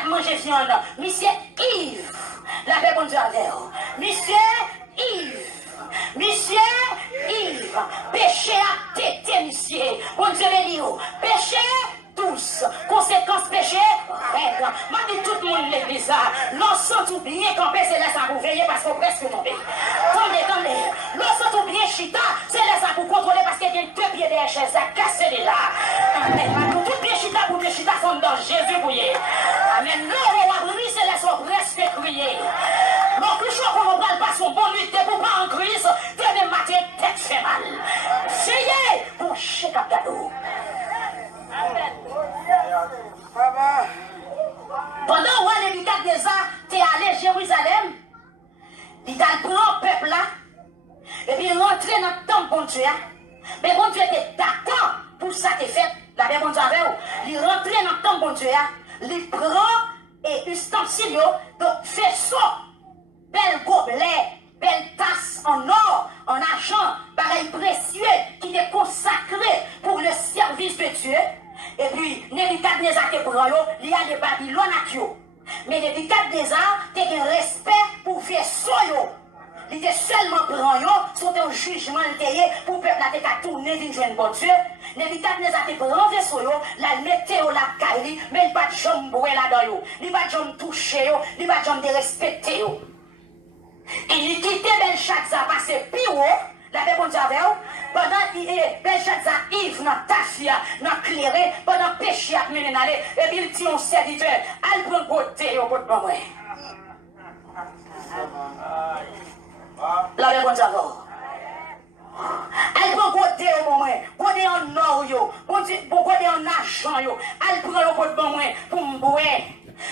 pas manger viande. Monsieur Yves, la paix bon Dieu avec vous. Monsieur Yves. Monsieur Yves, péché à tété, monsieur. Bon Dieu béni. Péché tous. Conséquence péché, règle. M'a dit tout le monde l'église. L'on tout bien camper, c'est là ça pour veiller parce qu'on presque tombé. Attendez. L'on tout bien chita, c'est là ça pour contrôler parce qu'il y a deux pieds derrière chaise, ça casse les là. Amen. Tout bien chita pour bien chita sont dans Jésus bouillé. Amen. L'on va brûler, c'est là ça presque crier. L'on plus chaud qu'on ne parle pas son bon lutte pour pas en crise, demain matin, tête fait mal. Essayez pour chier cap cadeau. Pendant que Nebuchadnezzar était allé à Jérusalem, il a pris le peuple là, et puis il rentré dans le temple bon Dieu. Mais bon Dieu était d'accord pour ça qu'il fait. La paix bon Dieu avec vous. Il rentré dans le temple bon Dieu, il prend et ustensile, donc faisceau, bel gobelet, belle tasse en or, en argent, pareil précieux, qui était consacré pour le service de Dieu. Et puis, Nebuchadnezzar te prend, il y a des Babylone à Dieu. Mais Nebuchadnezzar te un respect pour faire ça. Il était seulement prend, sur un jugement pour que le peuple a tourné d'une jeune bonne Dieu. Nebuchadnezzar te prend vaisseau, la météo la caille, mais il n'a pas de jambe bouée là-dedans. Il n'a pas de jambe toucher, il n'a pas de jambe respecter. Et il quittait Belshazzar parce que pire, la paix bon Dieu avec vous. Pendant Belshazzar Yves dans Tafia, dans Cléré, pendant péché à mener d'aller, et puis il dit au serviteur, elle prend côté au bout de moi. La paix bon Dieu avec vous. Elle prend côté au moment, côté en or, côté en argent, elle prend le bout de moi pour me boire.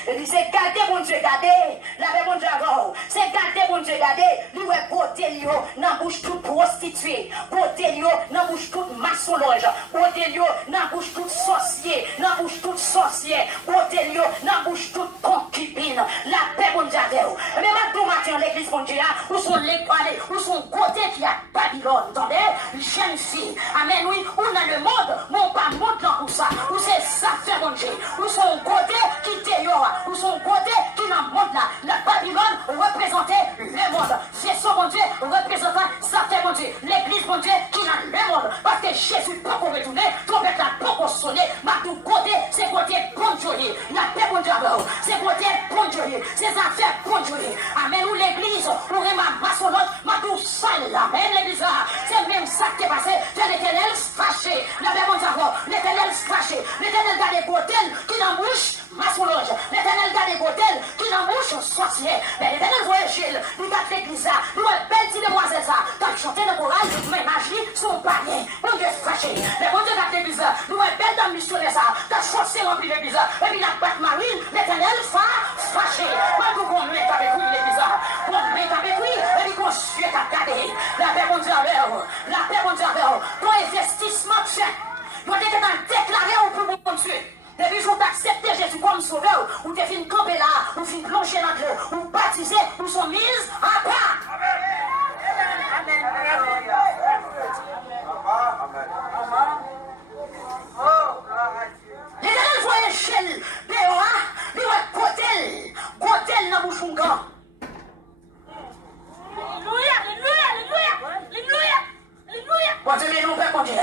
Et puis c'est garder mon Dieu, garder. La paix mon Dieu avant. C'est garder mon Dieu, garder. Lui ouais côté lui dans bouche toute prostituée. Côté lui dans bouche toute maçonloge. Côté lui dans bouche toute sorcier. Dans bouche toute sorcier. Côté lui dans bouche toute concubine. La paix mon Dieu avant. Mais maintenant matin l'église mon Dieu où sont l'étoile, où sont côté qui a Babylone. Entendez? Jeune fille. Amen oui. Où dans le monde, mon pas monde dans tout ça. Où c'est ça fait mon Dieu. Où sont côté qui t'est où son côté qui dans le monde là, la Babylone représentait le monde. C'est ça mon Dieu, représentant ça fait mon Dieu. L'église mon Dieu qui dans le monde. Parce que Jésus pas pour retourner, trompette la pas pour sonner, mais tout côté, c'est côté bon Dieu. La paix bon Dieu, c'est côté bon Dieu. C'est affaires bon Dieu. Amen. Ou l'église, ou ma maçonnote, ma tout sale. Amen l'église là. C'est même ça qui est passé. C'est l'éternel fâché. La paix bon Dieu, l'éternel fâché. L'éternel garde les côtés qui dans bouche. Maçonloge, l'éternel garde les hôtels qui n'embauche sorcier. Mais l'éternel voyait Gilles, il garde l'église là, il voit belle petite demoiselle ça, t'as chanté le choral, mais magie, son panier, bon Dieu fâché. Mais bon Dieu garde l'église là, il voit belle dame missionnaire ça, t'as chaussé rempli l'église là, et puis la batte marine, l'éternel fâché. Moi, vous met avec lui l'église là, vous met avec lui, et puis qu'on suit à garder. La paix bon Dieu avec vous, la paix bon Dieu avec vous, ton investissement fait, vous êtes déclaré au plus bon Dieu. Depuis que vous acceptez Jésus comme sauveur, ou tu fini camper là, ou fini plonger dans l'eau, ou baptisé, ou sont mises à part. Amen. L'éternel voyait Gilles, Béoa, lui voit Cotel dans bouche gant. Alléluia. Bon Dieu, mais nous pouvons dire.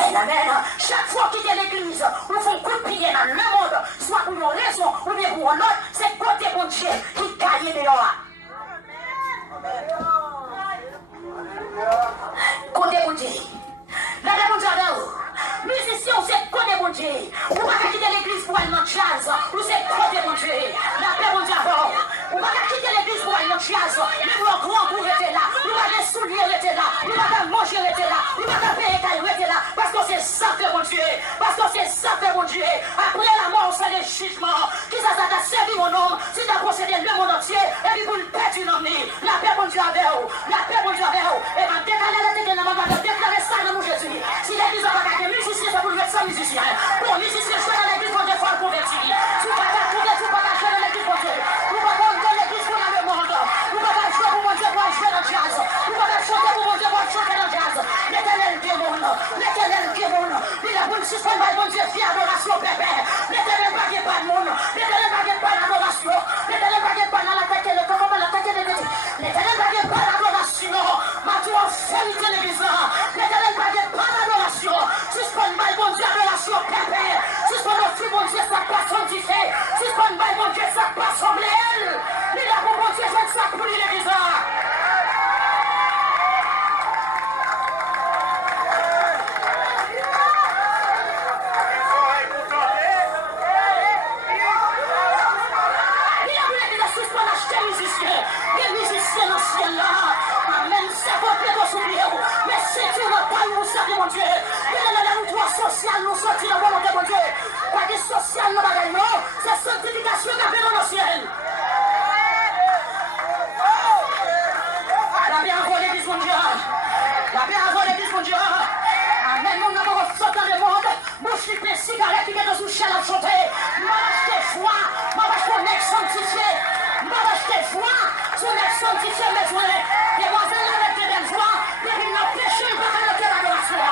Amen. Chaque fois qu'il y a l'église, où font coup de pied dans le monde, soit pour une raison ou bien pour une autre, c'est côté bon Dieu qui gagne dehors. Côté bon Dieu. La paix bon Dieu avec vous. Musicien, c'est côté bon Dieu. Ou pas quitter l'église pour aller dans le jazz, ou c'est côté bon Dieu. La paix bon Dieu avec vous. Ou pas quitter l'église pour aller dans le jazz, mais pour grand pour rester là. Ou pas les souliers rester là. Ou pas manger rester là. Ou pas payer caille rester là. Parce que c'est ça fait mon Dieu. Parce que c'est ça fait mon Dieu. Après la mort, c'est le jugement. Qui ça t'a servi mon nom? Si t'as possédé le monde entier, et puis vous le perdez une année. La paix bon Dieu avec vous. La paix bon Dieu avec vous. Et bien déclarer la tête de la main, déclarer ça dans mon Jésus. Si l'église n'a pas gagné, musicien, ça vous le faites sans musicien. Pour musicien, je suis dans l'église pour des fois converti. Si vous ne pas trouver, si vous ne pas jouer dans l'église pour Dieu. Vous ne pas dans l'église pour le monde. Vous ne pas jouer pour mon Dieu pour jouer dans le jazz. Vous ne pas chanter pour mon Dieu pour chanter dans le jazz. L'éternel Dieu mon nom. L'éternel Dieu mon nom. Il a voulu suspendre mon Dieu, fier adoration, pépé. L'éternel pas de monde. Sous les sentiers, besoin. Demoiselles avec des belles joies. Depuis notre péché, il va faire notre adoration.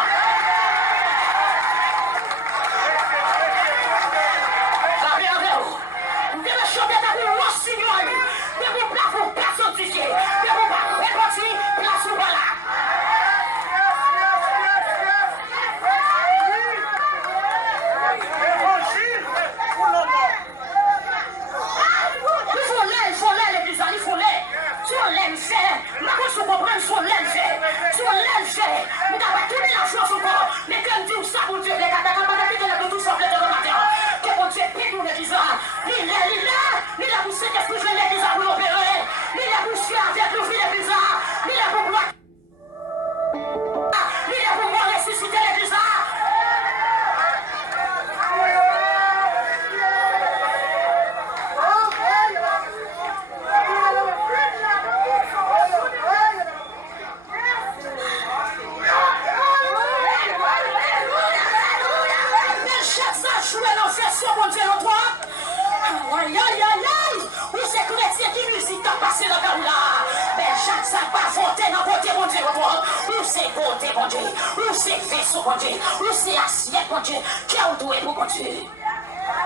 Où c'est assiette, mon Dieu, qui a doué pour mon Dieu.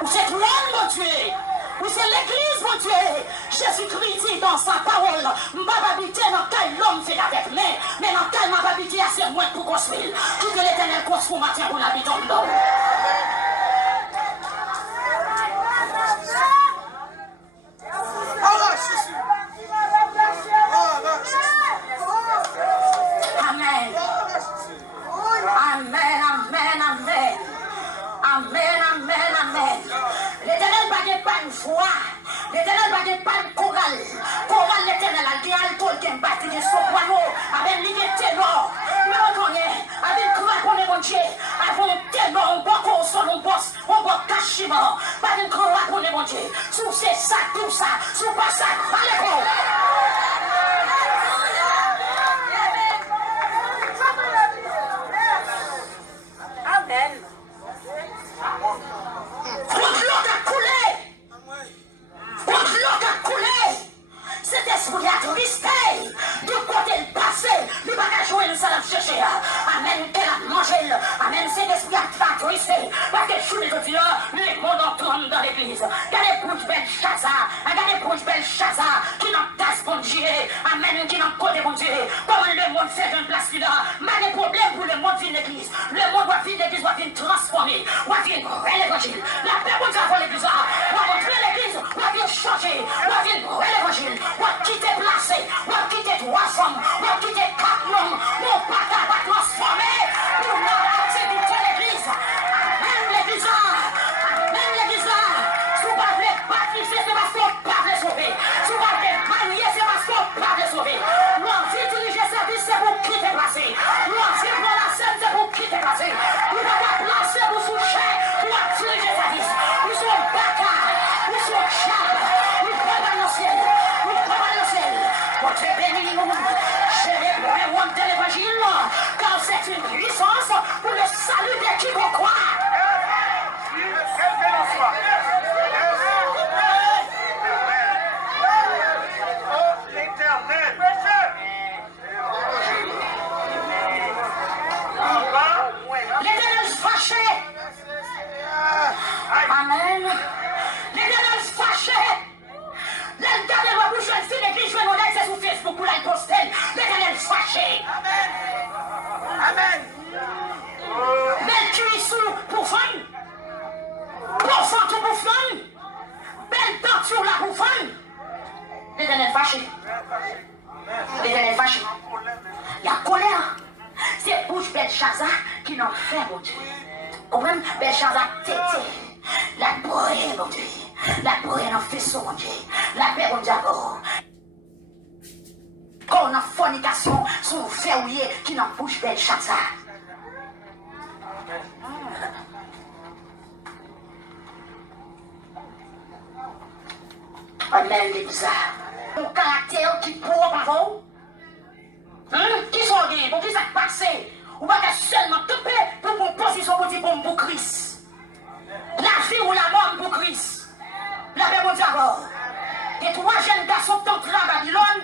Où c'est trône, mon Dieu. Où c'est l'église, mon Dieu. Jésus-Christ dit dans sa parole, m'a habité dans quel l'homme fait avec moi, mais dans quel m'a habité assez moins pour construire. Tout que l'Éternel construit matin pour l'habitant de l'homme. Amen. Amen, amen, amen. Amen, amen, amen. L'Éternel ne pas une foi. L'Éternel ne pas une chorale. Chorale l'Éternel, il y a un alto, il y a un bâti, il y a un soprano. Amen, il y a un ténor. Mais on connaît. Amen, croix pour mon Dieu. Avec un ténor, un bon console, un bon cachement. Pas une croix pour mon Dieu. Sous c'est ça, tout ça. Sous pas ça. Allez, Amen. Contre l'eau a coulé. Contre l'eau a coulé. Cet esprit a tristé. De côté le passé. Le bagage joué, nous allons chercher. Amen. Qu'elle a mangé. Amen. Cet esprit a tristé. Parce que je suis dit, le monde entend dans l'église. Regardez pour une belle chaza. Regardez pour une belle chaza. Qui n'en tasse bon Dieu. Amen. Qui n'en côté bon Dieu. Comment le monde fait une place là. Mais les problèmes pour le monde vient l'église. Le monde doit vivre l'église, doit venir transformer. Doit venir l'évangile. La paix pour Dieu avant l'église. Doit montrer l'église. Doit venir changer. Doit venir l'évangile. Doit quitter placer. Doit quitter trois femmes. Doit quitter quatre noms. Mon papa va transformer. Pour nous accepter l'église. Amen l'église. Amen l'église. Si vous ne voulez pas fixer, c'est parce qu'on ne peut pas les sauver. Si vous ne voulez pas nier, c'est parce qu'on ne peut pas les sauver. L'envie de diriger service, c'est pour quitter placer. L'envie de la scène, c'est pour quitter placer. Vous n'avez pas placé pour soucher, pour diriger service. Nous sommes bâtards, nous sommes chats, nous croyons dans le ciel, nous croyons dans le ciel. Votre béni, j'ai les mots de l'évangile, car c'est une puissance pour le salut de qui vous croit. L'Éternel se fâchait. Amen. L'Éternel se fâchait. L'Éternel va bouger une fille d'église, je vais nous laisser sur Facebook pour la poster. L'Éternel se fâchait. Amen. Belle cuissou pour femme. Pour centre pour femme. Belle denture là pour femme. L'Éternel fâché. L'Éternel fâché. La colère. C'est bouche Belshazzar qui n'en fait, mon Dieu. Comprenez? Belshazzar tété. La brûlée, mon Dieu. La brûlée en faisceau, mon Dieu. La paix, mon diable. Quand on a fornication, son verrouillé qui n'en bouche Belshazzar. Amen, les bizarres. Mon caractère qui pourra par vous. Qui sont bien, pour qui ça passe, ou pas seulement tomber pour une position pour dire pour Christ. La vie ou la mort pour Christ. La paix mon diable. Et trois jeunes garçons qui entrent à Babylone,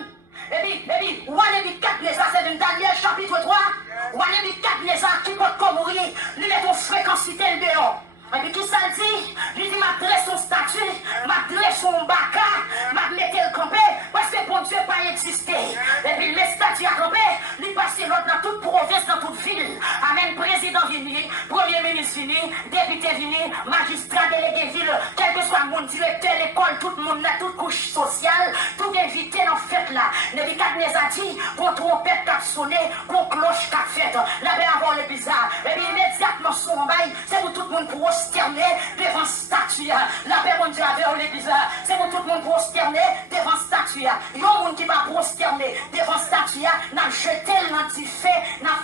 l'école, tout le monde, dans toute couche sociale, tout invité dans la fête là. Nebuchadnezzar dit, qu'on trompette qui a sonné, qu'on cloche qui a fait. La paix avant le bizarre. Et puis immédiatement son bail, c'est pour tout le monde prosterner devant statue. La paix mon Dieu avant le bizarre. C'est pour tout le monde prosterner devant statue. Il y a un monde qui va prosterner devant statue, n'a jeté dans du feu,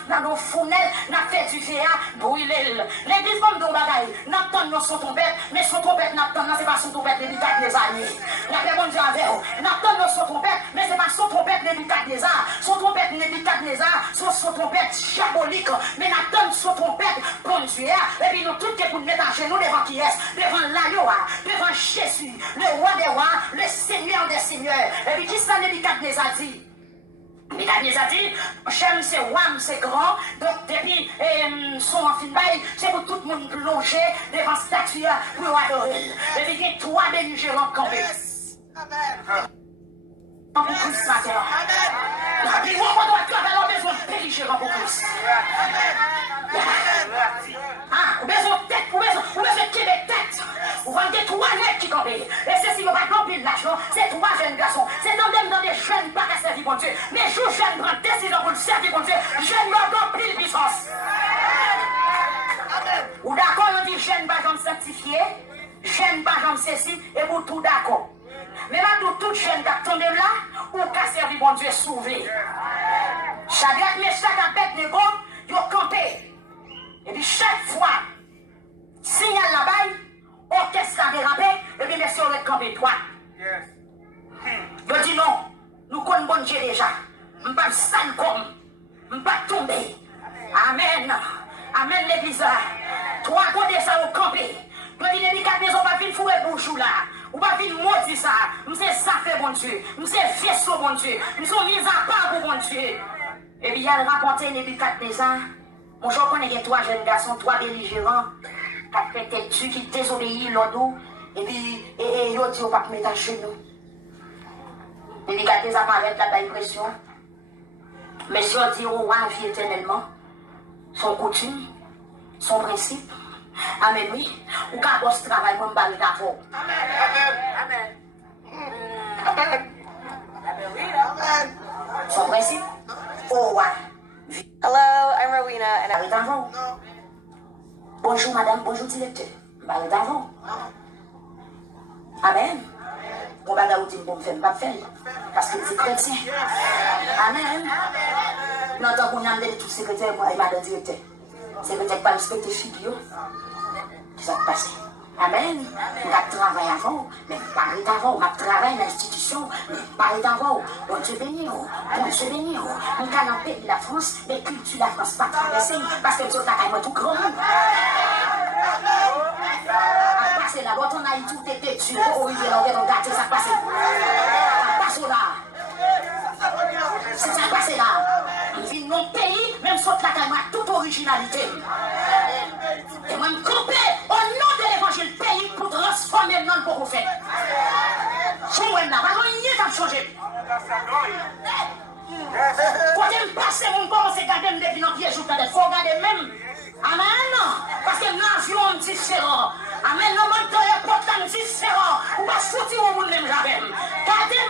dans nos fournelles, n'a fait du feu, brûler. L'église comme nos bagailles, n'a pas de son trompette, mais son trompette n'a pas, c'est pas son trompette Nebuchadnezzar. La paix mon Dieu avant, n'a pas de son trompette, mais c'est pas son trompette Nebuchadnezzar. Son trompette Nebuchadnezzar, son trompette diabolique, mais n'a pas de son trompette bon Dieu. Et puis nous tous qui pour nous mettre à genoux devant qui est, devant l'agneau, devant Jésus, le roi des rois, le Seigneur des seigneurs. Et puis qui ça Nebuchadnezzar dit? Nebuchadnezzar dit, j'aime c'est wam, c'est grand, donc depuis son enfant, c'est pour tout le monde plonger devant statue pour adorer. Et puis il y a trois belligérants campés. Amen. En pour Christ matin. Et vous, on doit besoin de belligérants pour Christ. Ou besoin de tête, ou besoin de Québec tête. Ou vendez trois nègres qui campent. Et c'est si vous n'avez pas de l'argent, c'est trois jeunes garçons. C'est dans des jeunes pas à servir pour Dieu. Mais je jeune prends décision pour le servir pour Dieu. Jeune doit pile puissance. Ou d'accord, on dit jeune pas j'en sanctifié, jeune pas j'en ceci, et vous tout d'accord. Mais maintenant, tout jeune qui tombe là, ou qu'à servir pour Dieu sauvé. Shadrach, Meshach, Abednego, ils ont campé. Et puis chaque fois, signal là-bas, orchestre a dérapé, et puis messieurs, on est campé toi. Je dis non, nous connaissons bon Dieu déjà. Je ne vais pas sale comme, je ne vais pas tomber. Amen. Amen l'église. Toi, côté ça au campé. Je dis, les gars, ils ont pas vu le fouet bouchou là. Ou pas vu le maudit ça. Je sais ça fait bon Dieu. Je sais vaisseau bon Dieu. Je suis mis à part pour bon Dieu. Et puis il y a le rapporté Nebuchadnezzar. Mon jour connaît qu'il y a trois jeunes garçons, trois belligérants, qui ont fait têtu, qui désobéissent l'autre. Et puis, ils ont dit, on ne va pas mettre à genoux. Nebuchadnezzar paraît là, la pression. Mais si on dit, on va vivre éternellement, son coutume, son principe. Amen, oui. Ou quand on se travaille, on va le faire. Amen. Amen. Amen. Son principe, oh, ouais. Hello, I'm Rowena, and I'm. Bonjour madame, bonjour directeur. Bah, d'avant. Amen. Bon, bah, là où tu me fais, pas faire. Parce que tu es chrétien. Amen. Non, tant qu'on a amené tout secrétaire, moi, et madame directeur. Secrétaire pas respecter figure. Qu'est-ce qui passe? Amen. On travaille avant, mais pas d'avant. On travaille dans l'institution, mais pas d'avant. Bon Dieu béni, bon Dieu béni. On a dans le pays de la France, mais culture de la France pas traversée, parce que nous sommes là, tout grand. À passer là, quand on a eu tout été tué, on arrive là, on gâte, ça passe. À passer là. C'est ça passe là. On vit dans le pays, même saute là, quand même, toute originalité. Et moi, je me coupe au nom de l'évangile pays pour transformer le nom pour vous faire. Je suis là, pas rien qui changé. Quand je passe, mon commence à garder depuis nos pieds, il faut regarder même. Amen. Parce que l'avion est différent. Amen. Le monde est important différent. On va sortir au monde même jamais. Gardez.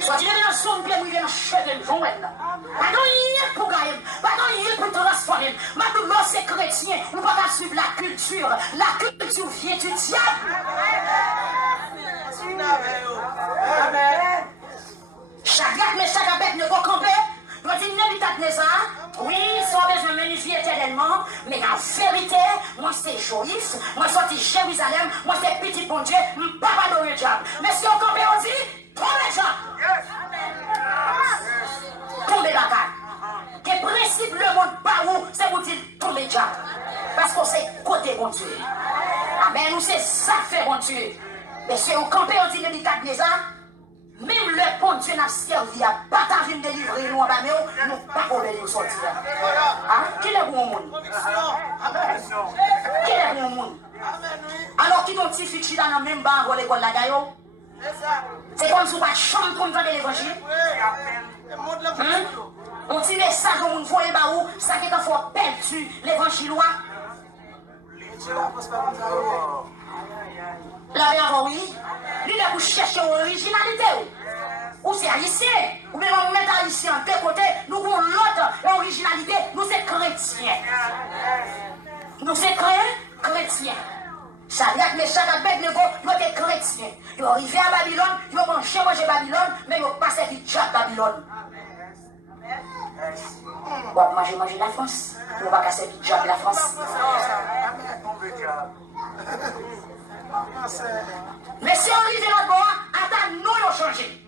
Soit il est dans son pied, il est dans cheveux, il faut être. Pas de rien pour gagner. Pas de rien pour transformer. Maintenant, c'est chrétien. On ne va pas suivre la culture. La culture vient du diable. Amen. Shadrach, Meshach, Abednego campé. Je dis Nebuchadnezzar, oui, sans besoin de magnifier éternellement, mais en vérité, moi c'est juif, moi sorti Jérusalem, moi c'est petit bon Dieu, je ne peux pas adorer le diable. Mais si on campé, on dit, tombez le diable. Tombez la carte. Quel principe le monde pas où, c'est vous dire tombez le diable. Parce qu'on sait côté bon Dieu. Amen, nous c'est ça fait bon Dieu. Mais si on campé, on dit Nebuchadnezzar, même le bon Dieu n'a servi à partager, délivrer nous en bas, nous ne pas voler nous sortir. Hein? Quel est bon monde? Quel est bon monde? Alors qui t'ont petit fichu dans le même banc pour l'école la gaillot? C'est comme si on pas chambre pour nous donner l'évangile. On dit message au monde, voyez bah où, ça qui est un fort perdu l'évangile. La bien oui. Il est pour chercher l'originalité. Ou c'est haïtien. Ou bien on met haïtien de côté. Nous avons l'autre originalité. Nous sommes chrétiens. Nous sommes chrétiens. Shadrach, Meshach, Abednego, ils étaient chrétiens. Ils sont arrivés à Babylone, ils ont manger Babylone, mais ils ont passé du diable Babylone. Ils vont manger la France. Ils vont pas casser du diable la France. Mais si on arrive là-bas, attends, nous nous changer.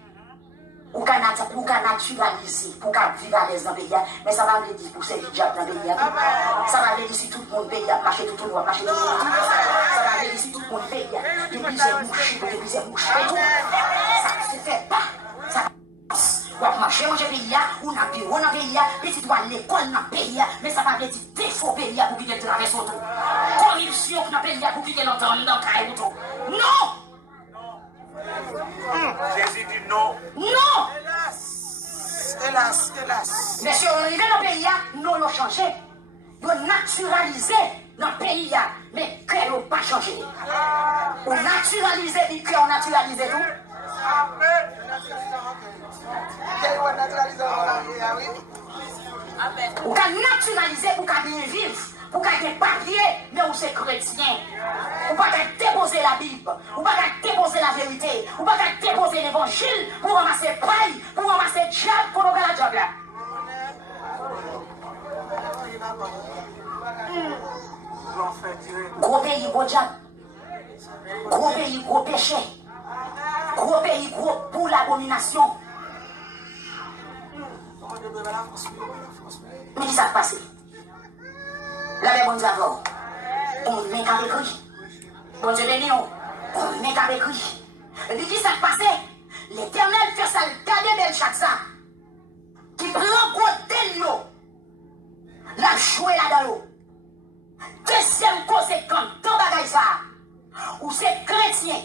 Ou qu'à naturaliser, pour qu'à vivre à l'aise dans le pays, mais ça va dire pour ces diables dans le pays. Ça va dire si tout le monde paye, marcher tout le monde, marcher tout le monde. Ça va dire si tout le monde paye, depuis c'est mouché, depuis c'est mouché et tout. Ça ne se fait pas. Ça va marcher, manger pays, ou dans le bureau dans le pays, petit doigt l'école dans le pays, mais ça va dire défaut pays pour quitter le traverse auto. Corruption dans le pays pour quitter l'entendre dans le caille auto. Non! Jésus dit non. Non! Hélas. Mais si on arrive dans le pays, nous l'avons changé. Nous avons naturalisé dans le pays, mais que nous n'avons pas changé. On naturalisé, dit que on naturalisé tout. On a naturalisé pour qu'on bien vivre, pour qu'on ait des papiers, mais on est chrétien. On ne peut pas déposer la Bible, on ne peut pas déposer la vérité, on ne peut pas déposer l'évangile pour ramasser paille, pour ramasser diable, pour nous faire la job là. Gros pays, gros diable. Gros pays, gros péché. Gros pays, gros pour l'abomination. Mais qui ça passe? La Bible nous avons. On met qu'à écrit. Bon Dieu béni, on met qu'à écrit. Et puis qui ça passe? L'Éternel fait ça, garder Belshazzar. Qui prend côté l'eau. La jouer là-dedans. Deuxième conséquence, dans bagaille ça. Ou c'est chrétien.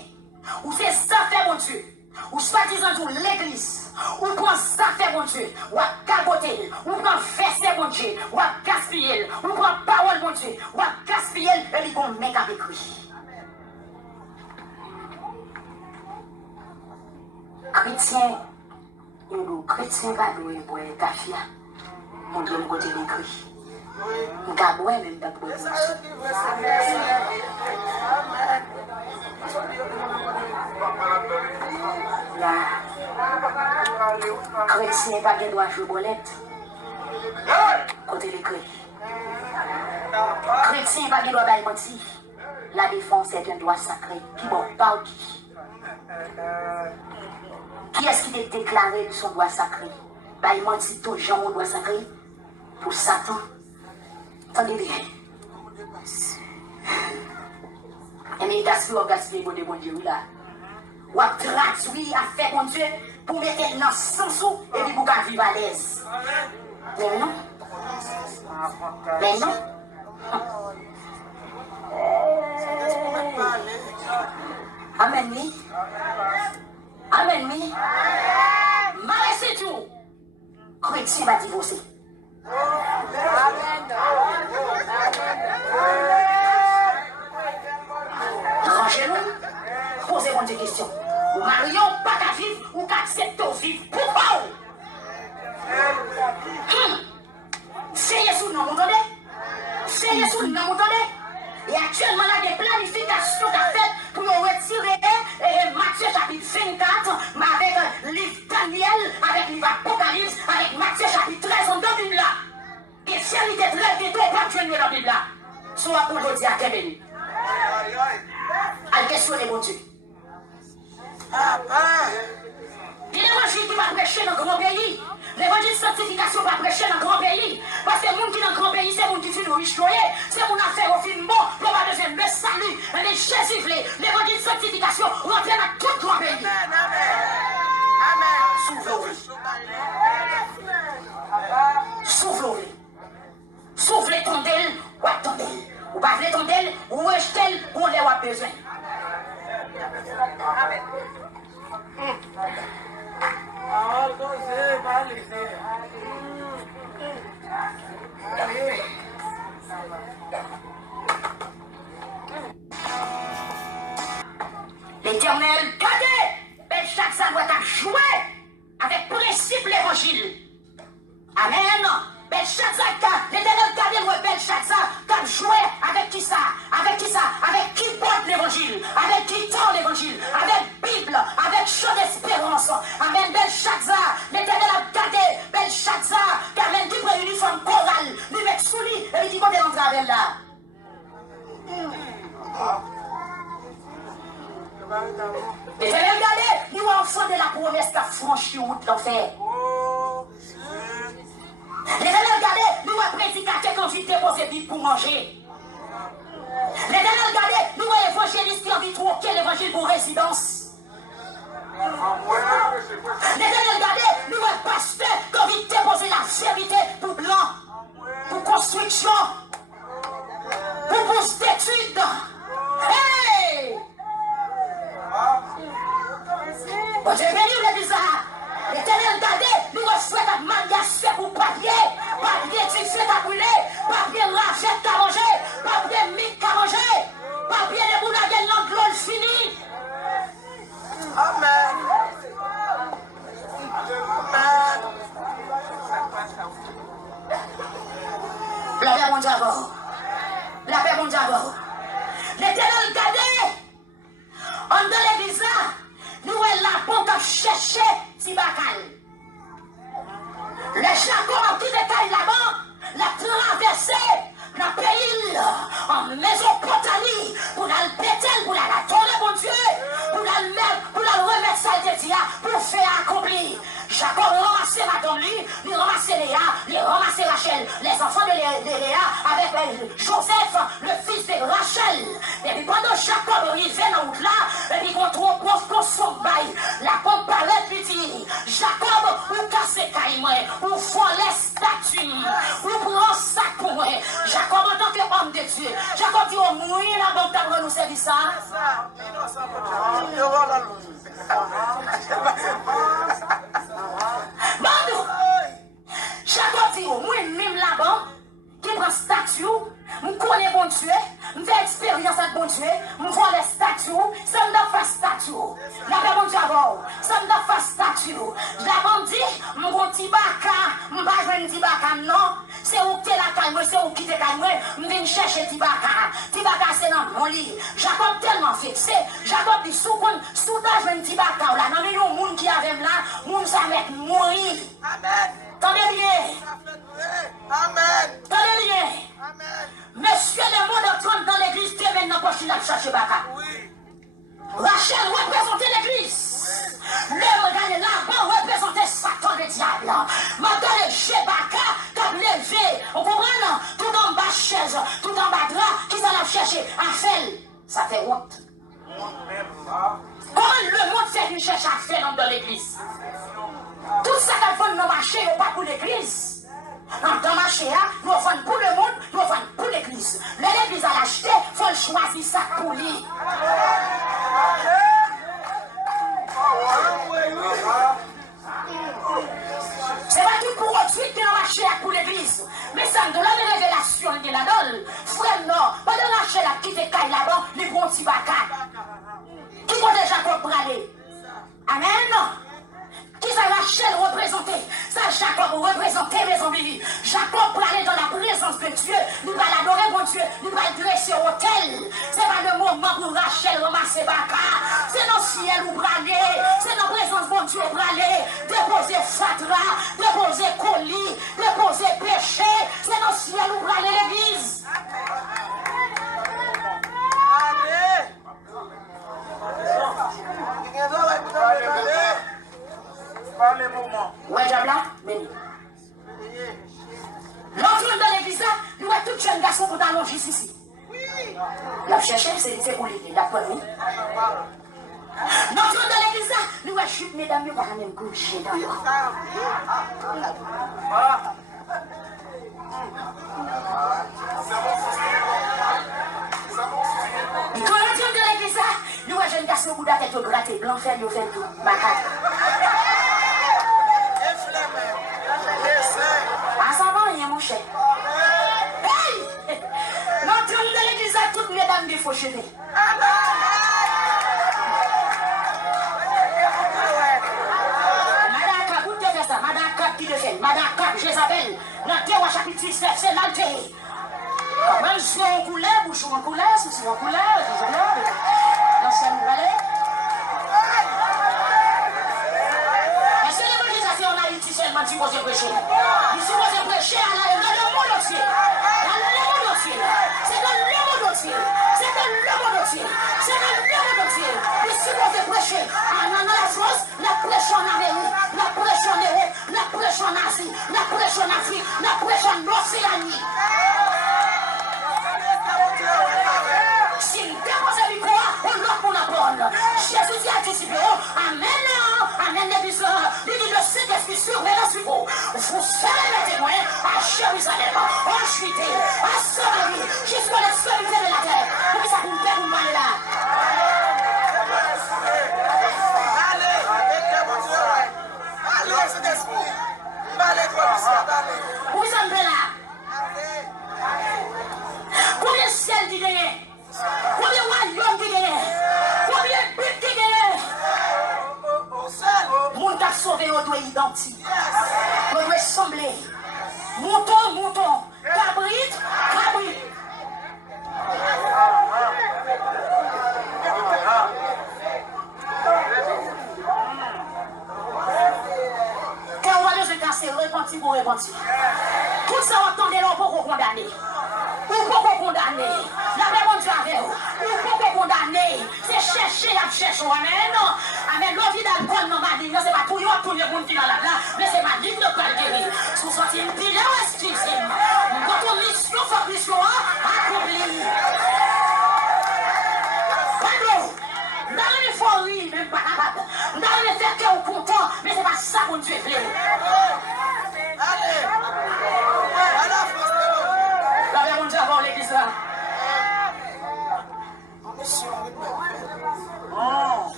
Ou c'est ça fait mon Dieu. Ou soi-disant tout l'église. Ou prend ça fait mon Dieu. Ou à caboter. Ou prend verset mon Dieu. Ou à gaspiller. Ou prend parole mon Dieu. Ou à gaspiller. Et puis qu'on met avec lui. Chrétien. Chrétien va louer pour être café. Mon Dieu, mon côté l'écrit. Mon cabouin même pas pour ça. Là, chrétien pas de droit jouer bolette. Côté l'écrit. Chrétien pas de droit bailler mentir. La défense est un droit sacré. Qui bon par qui? Qui est-ce qui t'a déclaré de son droit sacré? Bailler mentir tout genre droit sacré pour Satan. Attendez bien. Et mais gaspiller, gaspiller, bon Dieu, là. Ou à traduire, à faire, mon Dieu, pour mettre dans son sou, et puis pour qu'à vivre à l'aise. Mais non. Mais non. Amen, oui. Amen, oui. Malais, c'est tout. Chrétien va divorcer. Rangez-nous, posez-moi des questions. Ou marions pas qu'à vivre, ou qu'à accepter de vivre. Pourquoi? C'est Jésus, non, vous entendez? C'est Jésus, non, vous entendez? Et actuellement, il y a des planifications qui sont faites pour nous retirer Matthieu chapitre 24, avec le livre Daniel, avec le livre Apocalypse, avec Matthieu chapitre 13 dans la Bible là. Et si elle était très vite, on va tuer dans la Bible là. Soit pour le dire à Kevin. À questionner mon Dieu. L'évangile qui va prêcher dans le grand pays. L'évangile de sanctification va prêcher dans le grand pays. Parce que les gens qui sont dans le grand pays, c'est les gens qui sont riches. C'est les gens qui affaire au film bon. Pour avoir besoin de salut. Mais Jésus voulait. L'évangile de sanctification rentre dans tout le grand pays. Soufflez. Soufflez. Soufflez ton d'elle ou attendez. Ou pas voulez ton d'elle ou rejetez ou les a besoin. Amen. est-ce qu'a franchi route d'enfer? L'éternel, regardez, nous avons prédicateur qui ont envie de déposer Bible pour manger. L'éternel, regardez, nous avons évangéliste qui ont envie de troquer l'évangile pour résidence. L'éternel, regardez, nous avons pasteur qui ont envie de déposer la vérité pour blanc, pour construction, pour bourse d'études. Hey! Bon, j'ai venu le bizarre. L'éternel, regardez, nous avons fait un mangas fait pour papier. Papier, tu sais, t'as brûlé. Papier, rachète, t'as mangé. Papier, mic, t'as mangé. Papier, les boulagères, l'anglais, fini. Amen. Amen. La paix, mon diable. La paix, mon diable. L'éternel, regardez. En dans l'église, nous avons la pompe à chercher Tibacal. Les Jacob qui détaillent là-bas, la traversée, la pays en Mésopotamie, pour la péter, pour la tourner, mon Dieu, pour la mettre, pour la remettre ça de Dia, pour faire accomplir. Jacob ramassait Madame lui, il ramassait Léa, il ramassait Rachel, les enfants de Léa avec Joseph, le fils de Rachel. Et puis pendant Jacob arrivait dans route là, et puis qu'on trouve pour son bail, la pompe paraît lui dit, Jacob, ou casse caille-moi, ou voler statue, ou prend sac pour moi. Jacob en tant qu'homme de Dieu, Jacob dit, oh mourir la banque d'amour nous servir ça. Jacob dit, moi même là-bas, qui prend statue, je connais bon Dieu, je fais expérience avec bon Dieu, je vois les statues, ça me donne pas statue. La paix bon Dieu avant, ça me donne pas statue. La dit, je vais un petit baka, je ne vais pas un petit baka, non. C'est où tu es la caille, c'est où qui te caille, je viens chercher Tibaka. Tibaka, c'est dans mon lit. Jacob tellement fixé. Jacob dit, sous t'as un Tibaka, là, non, mais nous, monde qui avait là, monde ça va mourir. Amen. Tendez bien. Amen. Tendez bien. Amen. Monsieur, le monde entrant dans l'église, tu es maintenant pour chercher Baka. Oui. Rachel représentait l'église. Le regardez là-bas représentait Satan le diable. Madame Shebaka, comme levé, on comprend non? Tout en bas chaise, tout en bas drap, qui s'en a cherché à faire. Ça fait honte. Comment le monde fait une cherche à faire dans l'église? Tout ça qu'on vend dans le marché, n'est pas pour l'église. Dans le marché, nous vendons pour le monde, nous vendons pour l'église. L'église à l'acheter, il faut choisir ça pour lui. C'est pas tout pour produit qui est dans le marché pour l'église. Mais ça me donne la révélation de la donne. Frère, non, pas de marché là qui te caille là-bas, les bons petits bacas. Qui vont déjà comprendre? Amen. Qui ça Rachel représenter? Ça Jacob représenter mes amis. Jacob pour aller dans la présence de Dieu. Nous allons l'adorer mon Dieu. Nous allons dresser au hôtel. C'est pas le moment pour Rachel ramasser Baka. C'est dans le ciel où braler. C'est dans la présence de Dieu braler. Déposer fatra. Déposer colis. Déposer péché. C'est dans le ciel où braler l'église. Ouais, Jabla, béni. L'entrée dans l'église, nous avons tout jeune garçon pour t'allonger ici. La chercher, c'est pour l'aider, d'accord, oui. L'entrée dans l'église, nous avons chute, mesdames, nous avons même couché dans le et quand l'entrée dans l'église, nous avons jeune garçon pour tête gratté, blanc, fait, nous fait tout, bacade. Ah, ça va rien, mon cher. Hey! L'entrée de l'église a toutes mesdames des faux cheveux. Madame, vous devez ça. Madame qui le fait. Madame Jézabel. Dans le chapitre 6, c'est l'alté. Comment je suis en couleur, bouchon en couleur, c'est en couleur, toujours là. Dans ce nouvelle. Seulement si vous prêchez. Il si vous prêchez dans le monde entier. Dans le monde entier. C'est dans le monde entier. C'est dans le monde entier. C'est dans le monde entier. Il si vous prêchez en la France, la prêche en Amérique. passer la nuit. Si nous déposons le corps, on l'a pour la bonne. Jésus dit à disciples, amen, amen, les bisons. Il dit le Saint-Esprit surveille sur vous. Vous serez les témoins à Jérusalem, en Judée, à Samarie, jusqu'à l'extrémité de la terre. Pour que ça vous plaît, vous m'allez là. Allez, Saint-Esprit. Allez, toi, allez. Où ça me plaît là? Combien de ciel qui gagne? Combien de royaumes qui gagne? Combien de buts qui gagne? Mon t'a sauvé, on doit identifier. On doit sembler. Mouton. Cabrit. Quand on va nous casser, repentir pour repentir. Tout ça, on attendait là pour condamner. Ou pour condamner. La même on dit avec vous. Ou pour condamner. C'est chercher, amen. Amen. L'envie d'alcool, non, ma ligne, c'est pas tout le monde qui va là, mais c'est ma ligne de calculer. Sous sortie une pile, excusez-moi. Quand on mission, faut mission accomplie. Pardon. Dans l'euphorie, même pas capable. Dans le fait que vous content, mais c'est pas ça qu'on Dieu fait. Allez. La même on dit avant l'église là.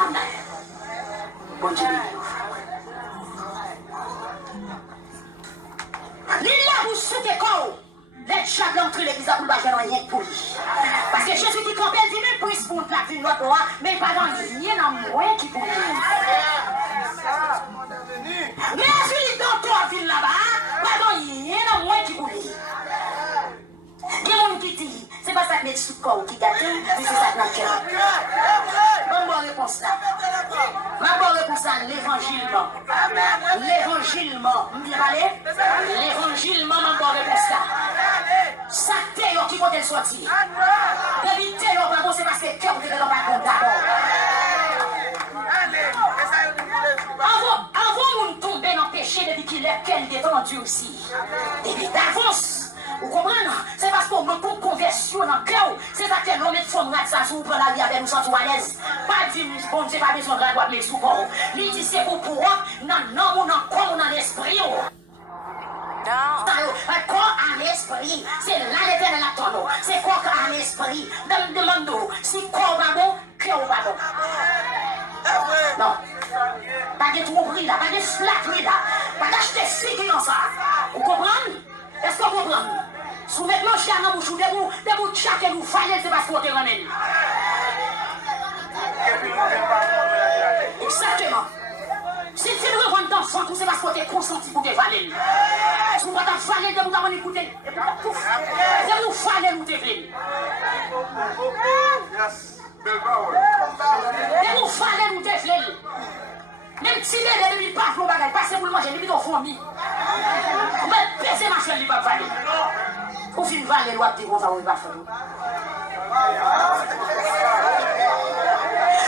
Amen. Bon Dieu. L'île vous souhaitez quoi? Les chats d'entrée l'église pour le bâcher rien pour lui. Parce que Jésus dit qu'on peut dire plus pour la vie de notre roi, mais pas dans rien dans moins qui pour lui. Mais celui dans toi ville là-bas, pas dans rien dans moins qui pour lui. Il y a un qui dit, c'est pas ça que met sous le corps qui gâte, mais c'est ça que notre cœur. Bonne réponse là. Ma bonne réponse là, l'évangile. L'évangile, bien parlé? L'évangile, ma bonne réponse là. Ça t'est qui peut te sortir. Depuis t'es là, c'est parce que cœur te donne pas compte d'abord. Avant de tomber dans le péché depuis qu'il est qu'elle détendu aussi. Et puis d'avance. Vous comprenez? C'est parce qu'on me trouve conversion dans le cœur. C'est ça que l'homme est femme de ça, si vous prenez la vie avec nous sans à l'aise. Pas dire, bon, c'est pas besoin de la droite, mais sous corps. Il dit, c'est pour pouvoir, dans l'homme, dans le corps, dans l'esprit. Un corps en esprit. C'est là l'éternel à ton nom. C'est corps en esprit. Demande-nous, si corps va bon, cœur va bon. Non. Pas de tromperie là, pas de flatterie là. Pas d'acheter figure dans ça. Vous comprenez? Est-ce que vous comprenez? Si vous mettez le chien dans la bouche, de vous tchaquer, vous fallait, c'est parce que vous te remettez. Exactement. Si tu veux rendre d'enfant, c'est parce que vous êtes consenti pour te valer. Si vous ne pouvez pas valer, de vous avoir écouté. De vous valer, vous te valer. De vous valer, vous te valer. Même si les ennemis passent pour le bagage, passez pour le manger, les bidons font mi. Vous pouvez baisser ma chaîne, il va valer. Vous finissez de valer, l'ouate, vous va pas faire.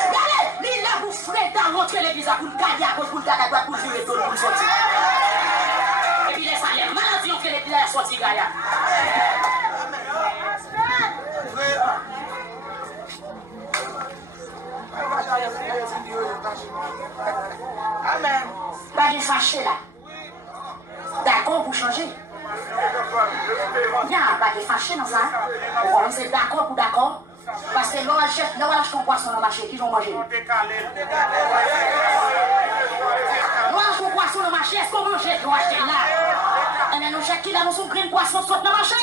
Regardez, il a vous frère dans votre l'église pour le gagner à cause pour le gagner à droite, pour le jurer pour le sortir. Et puis les salaires, maladie, on fait l'église à sortir, Gaïa. Amen. Pas de fâché là. D'accord pour changer. Bien, pas de fâché dans ça. On est d'accord pour d'accord. Parce que là, on achète ton poisson dans le marché, ils vont manger. Là, ton poisson dans le marché, est-ce qu'on mange nous acheter là? Et nous, chaque qui a nous pris un poisson saute dans le marché.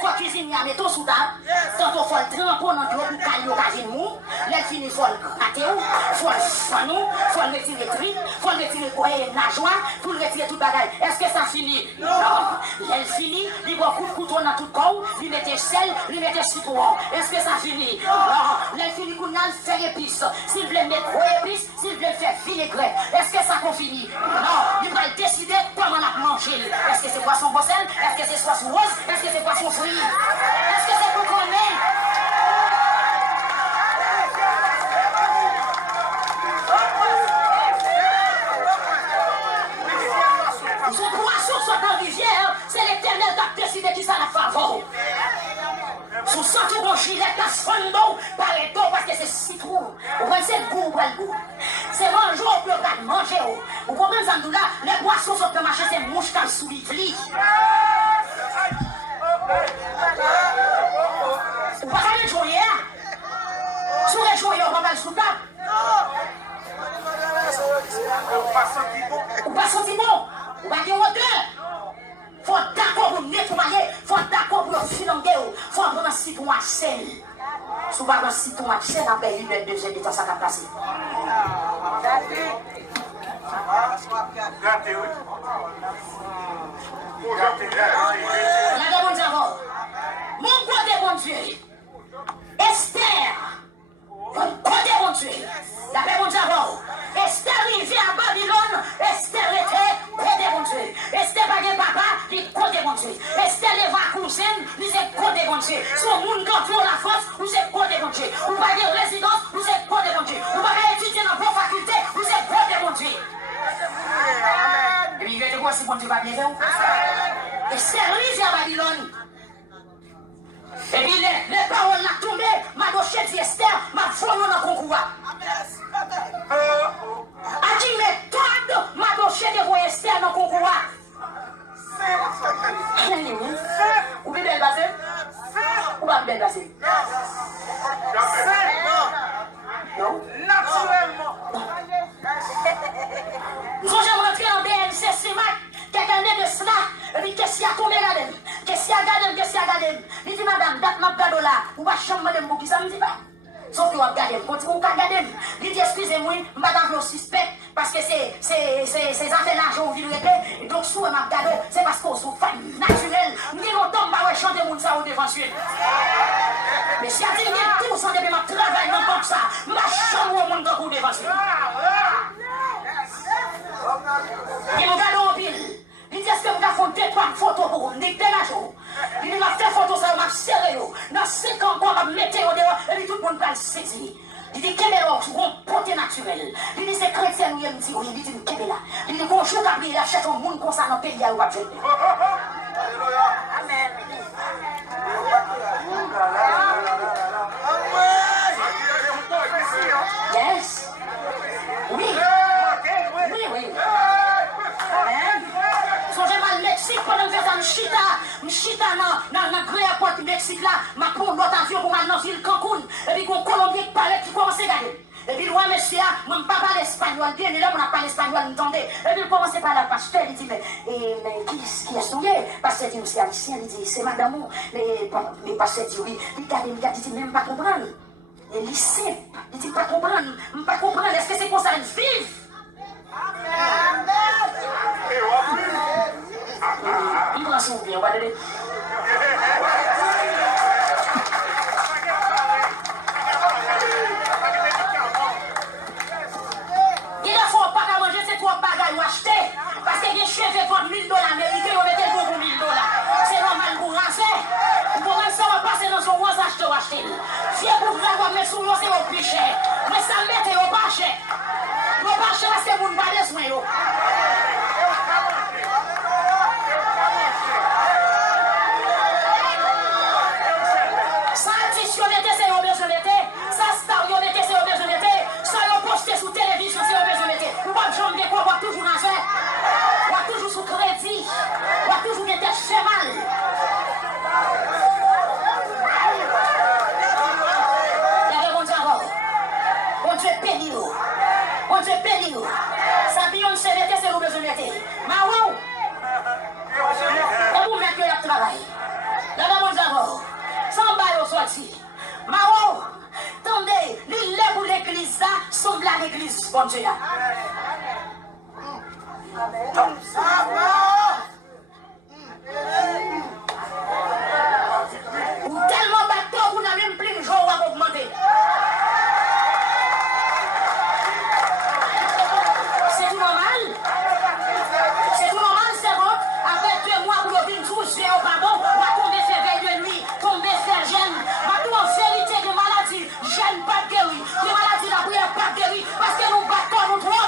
Faut cuisiner, mais tout sous table. Tantôt, faut le tremper dans l'eau pour cailler au casino mou. Là, fini, faut le gratter, faut le fanou, faut le retirer le trip, faut le retirer le nageoire, faut le retirer tout le bagage. Est-ce que ça finit? Non. Elle finit, il va coup de couteau dans tout le corps, il mettait sel, il mettait citron. Est-ce que ça finit? Non. Elle finit qu'on a fait épices. S'il veut mettre gros épices, s'il veut faire vinaigrette. Est-ce que ça finit? Non. Il va décider comment la manger. Est-ce que c'est poisson bossel? Est-ce que c'est poisson rose? Est-ce que c'est poisson frit? Est-ce que c'est pour qu'on ait? Ils sont poissons c'est goût pour le goût. C'est manger au plus de manger. Vous comprenez ça, là? Les poissons sont dans le marché, c'est mouche qui sous l'ivli. Vous pas aller jouer, hein? Sous les jouets, on va mal sous table. Ou pas senti bon. Ou pas dire odeur. Faut d'accord pour nettoyer. Faut d'accord pour filanguer. Faut prendre un citron à sel. Si vous prenez un citron à sel, on paye une deuxième état, ça va passer. Gâté, oui. Regardez mon Dieu. Mon côté, mon Dieu. Esther. Mon côté, mon Dieu. La paix, mon Dieu. Esther vivait à Babylone. Esther était côté, mon Dieu. Esther pas de papa, il côté, mon Dieu. Esther les va à cousine, il est côté, mon Dieu. Son monde quand pour la France, vous êtes côté, mon Dieu. Vous pas de résidence, vous êtes côté, mon Dieu. Vous pas étudier dans vos facultés, vous êtes côté, mon Dieu. Et puis il était quoi si mon Dieu va bien faire? Esther vivait à Babylone. Et puis les paroles ont tombé, ma dossier dit Esther, ma folie dans le concours. A dit méthode, ma dossier de Esther dans le concours. Ou bien belle basée? Ou pas belle basée? Non? Naturellement. Nous sommes rentrés en BNC CEMAC, quelques années de cela, et puis qu'est-ce qu'il y a tombé là-dedans? Qu'est-ce qu'il y a gardé? Qu'est-ce qu'il y a gardé? Il dit madame, date ma gado là, ou pas chambre de moi qui ça me dit pas. Sauf que vous regardez, continue à regarder. Il dit excusez-moi, je ne vais pas suspect parce que c'est affaires l'argent au ville et donc sous ma gado, c'est parce qu'on sous femme naturelle. Nous disons longtemps que je chanter mon ça au défenseur. Mais si elle dit tout sans depuis ma travail dans comme ça, ma chambre au monde au défenseur. Et mon gado en pile. Il dit est-ce que vous avez fait 2-3 photos pour vous? Il dit la jour. Il dit m'a fait photo ça, m'a serré. Dans 5 ans, on va mettre au dehors et puis tout le monde va le saisir. Il dit quel est votre portée naturelle? Il dit c'est chrétien, il me dit oui, il dit quel est là? Il dit bonjour, Gabriel, il achète un monde comme ça dans le pays où va jeter. Amen. Yes. Oui. Oui, oui. Amen. Songez mal Mexique pendant que je chita dans le grand aéroport du Mexique là, je prends l'autre avion pour aller dans la ville Cancun. Et puis, un Colombien qui parlait qui commence à garder. Et puis, moi, monsieur, je ne parle pas l'espagnol. Bien, et là, on n'a pas l'espagnol, entendez. Et puis, il commence à parler à pasteur. Il dit, mais qui est-ce que pasteur dit, c'est haïtien. Il dit, c'est madame. Mais pasteur dit, oui. Il dit, même pas comprendre. Et il sait. Il dit, pas comprendre. Pas comprendre. Est-ce que c'est pour ça qu'ils vivent? Il prend son bien, on va donner. Il ne faut pas manger ces 3 bagages ou acheter. Parce que les cheveux vendent $1000 américains, ils mettent le pour $1000. C'est normal pour lancer. Pour lancer, on va passer dans son rose acheter ou acheter. Si vous voulez mettre sur l'eau, c'est au plus cher. Mais ça mette au pas cher. Au pas cher parce que vous ne parlez pas. Ça additionne, c'est au besoin d'été. Ça star, c'est au besoin d'été. Ça posté sur télévision, c'est au besoin d'été. Vous ne jamais de quoi, on va toujours nager. On va toujours sous crédit. On va toujours être chez mal. On Dieu béni nous. On Dieu béni nous. Ça dit on se mette, c'est au besoin d'été. Marou. Et vous mettez le travail. Là-bas, mon Dieu. Sans bail au sorti. Marou. Attendez, l'île pour l'église, ça, semble à l'église, bon Dieu. Ou tellement bateau, vous n'avez même plus de jour à augmenter. C'est tout normal? C'est tout normal, c'est bon? Après 2 mois, vous l'avez une touche, au pardon, va tomber faire veille de nuit, tomber faire gêne. Maintenant, en vérité, de maladie, gêne pas guéri. De maladie, la prière pas guéri, parce que nous battons, nous trop.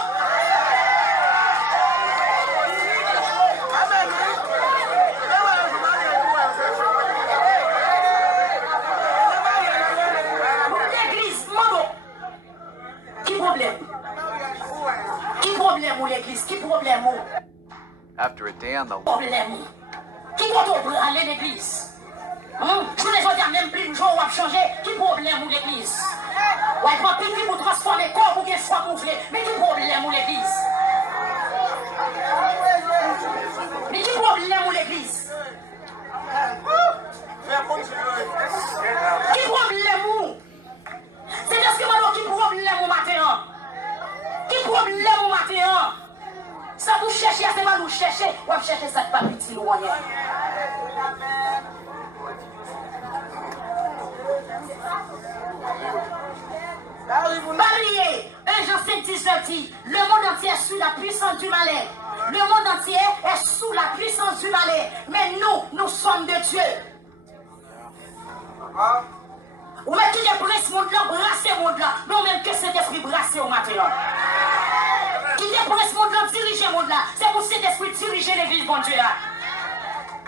problème? Qui problème ou l'église? Qui problème ou? After a day on the Problème ou? Qui peut aller à l'église? Je les ai même plus de jours où changer. Qui problème ou l'église? Ouais, il prend pipi pour transformer le corps pour qu'il soit gonflé. Mais qui problème ou l'église? Mais qui problème ou l'église? Qui problème ou? C'est parce que maintenant qui problème ou matin? Qui problème ou matin? Ça vous cherchez, c'est pas nous chercher. Ou vous cherchez ça pas petit ou rien. Balayé, 1 Jean 5, 19 dit, le monde entier est sous la puissance du malin. Le monde entier est sous la puissance du malin. Mais nous sommes de Dieu. Ou même qui est presse monde là, brasser monde là. Non, même que cet esprit brasser au matin. Qui est presse monde là, diriger monde là. C'est pour cet esprit diriger l'église, bon Dieu là.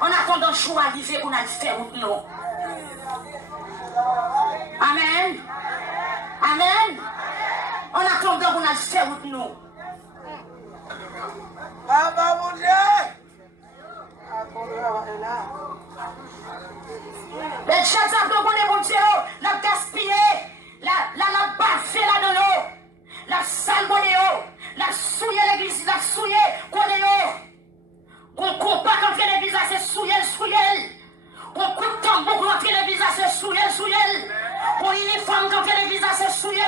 En attendant le choix arriver pour nous faire route nous. Amen. Amen. En attendant qu'on a le faire route nous. Papa, mon Dieu! Les chats à qu'on est bon Dieu, la gaspillé, la baffé là dans l'eau, la salmonné, la souillé l'église, la souillé, qu'on est l'eau. On combat quand l'église a ses souillé. On coupe tambour quand l'église a ses souillé. On uniforme quand l'église a ses souillé.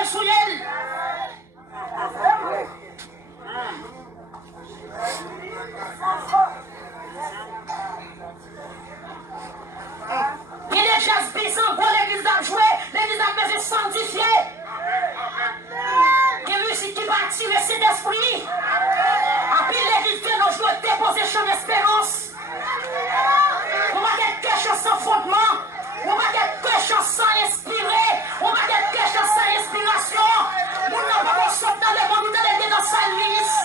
Il est déjà spécial pour l'église à jouer, l'église a besoin de sanctifier. Il y a musique qui va attirer cet esprit. Après l'église de nos jours déposer champ d'espérance. On va get quelque chose sans fondement. On va get quelque chose sans inspirer. On va get quelque chose sans inspiration. Nous n'avons pas sorti dans le monde, nous allons dans sa liste.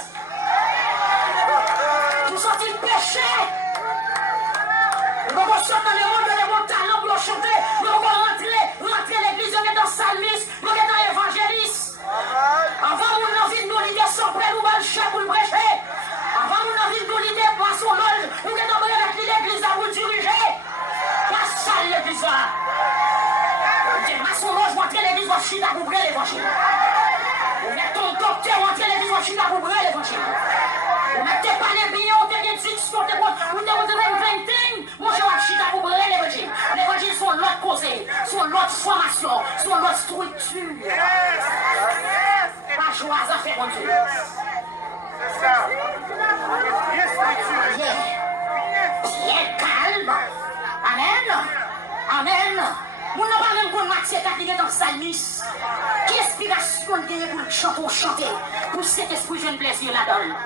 Nous sortis le péché. Nous allons sortir dans le monde, nous allons talent pour chanter. Nous allons rentrer l'église, nous allons dans salmis, nous allons dans l'évangéliste. Avant, nous avons envie de nous l'idée sans près, nous allons chercher pour le prêcher. Avant, nous avons envie de nous l'idée pour son lol, nous allons avec l'église à vous diriger. Pas sale l'église là. Maçon loge, rentrer l'église, va chita pour brûler l'évangile. Vous mettez ton docteur, rentrer l'église, va chita pour brûler l'évangile. Vous mettez pas les billets, vous avez une discussion, vous avez une thing. Mon cher, chita pour brûler l'évangile. L'évangile sont l'autre causé, sont l'autre formation, sont l'autre structure. Pas joie à faire, mon Dieu. C'est ça. Bien calme. Amen. Amen. Nous n'avons pas même pour Matthieu qui est dans le psalmis. Quelle inspiration de gagner pour chanter, pour cet esprit jeune plaisir là-dedans.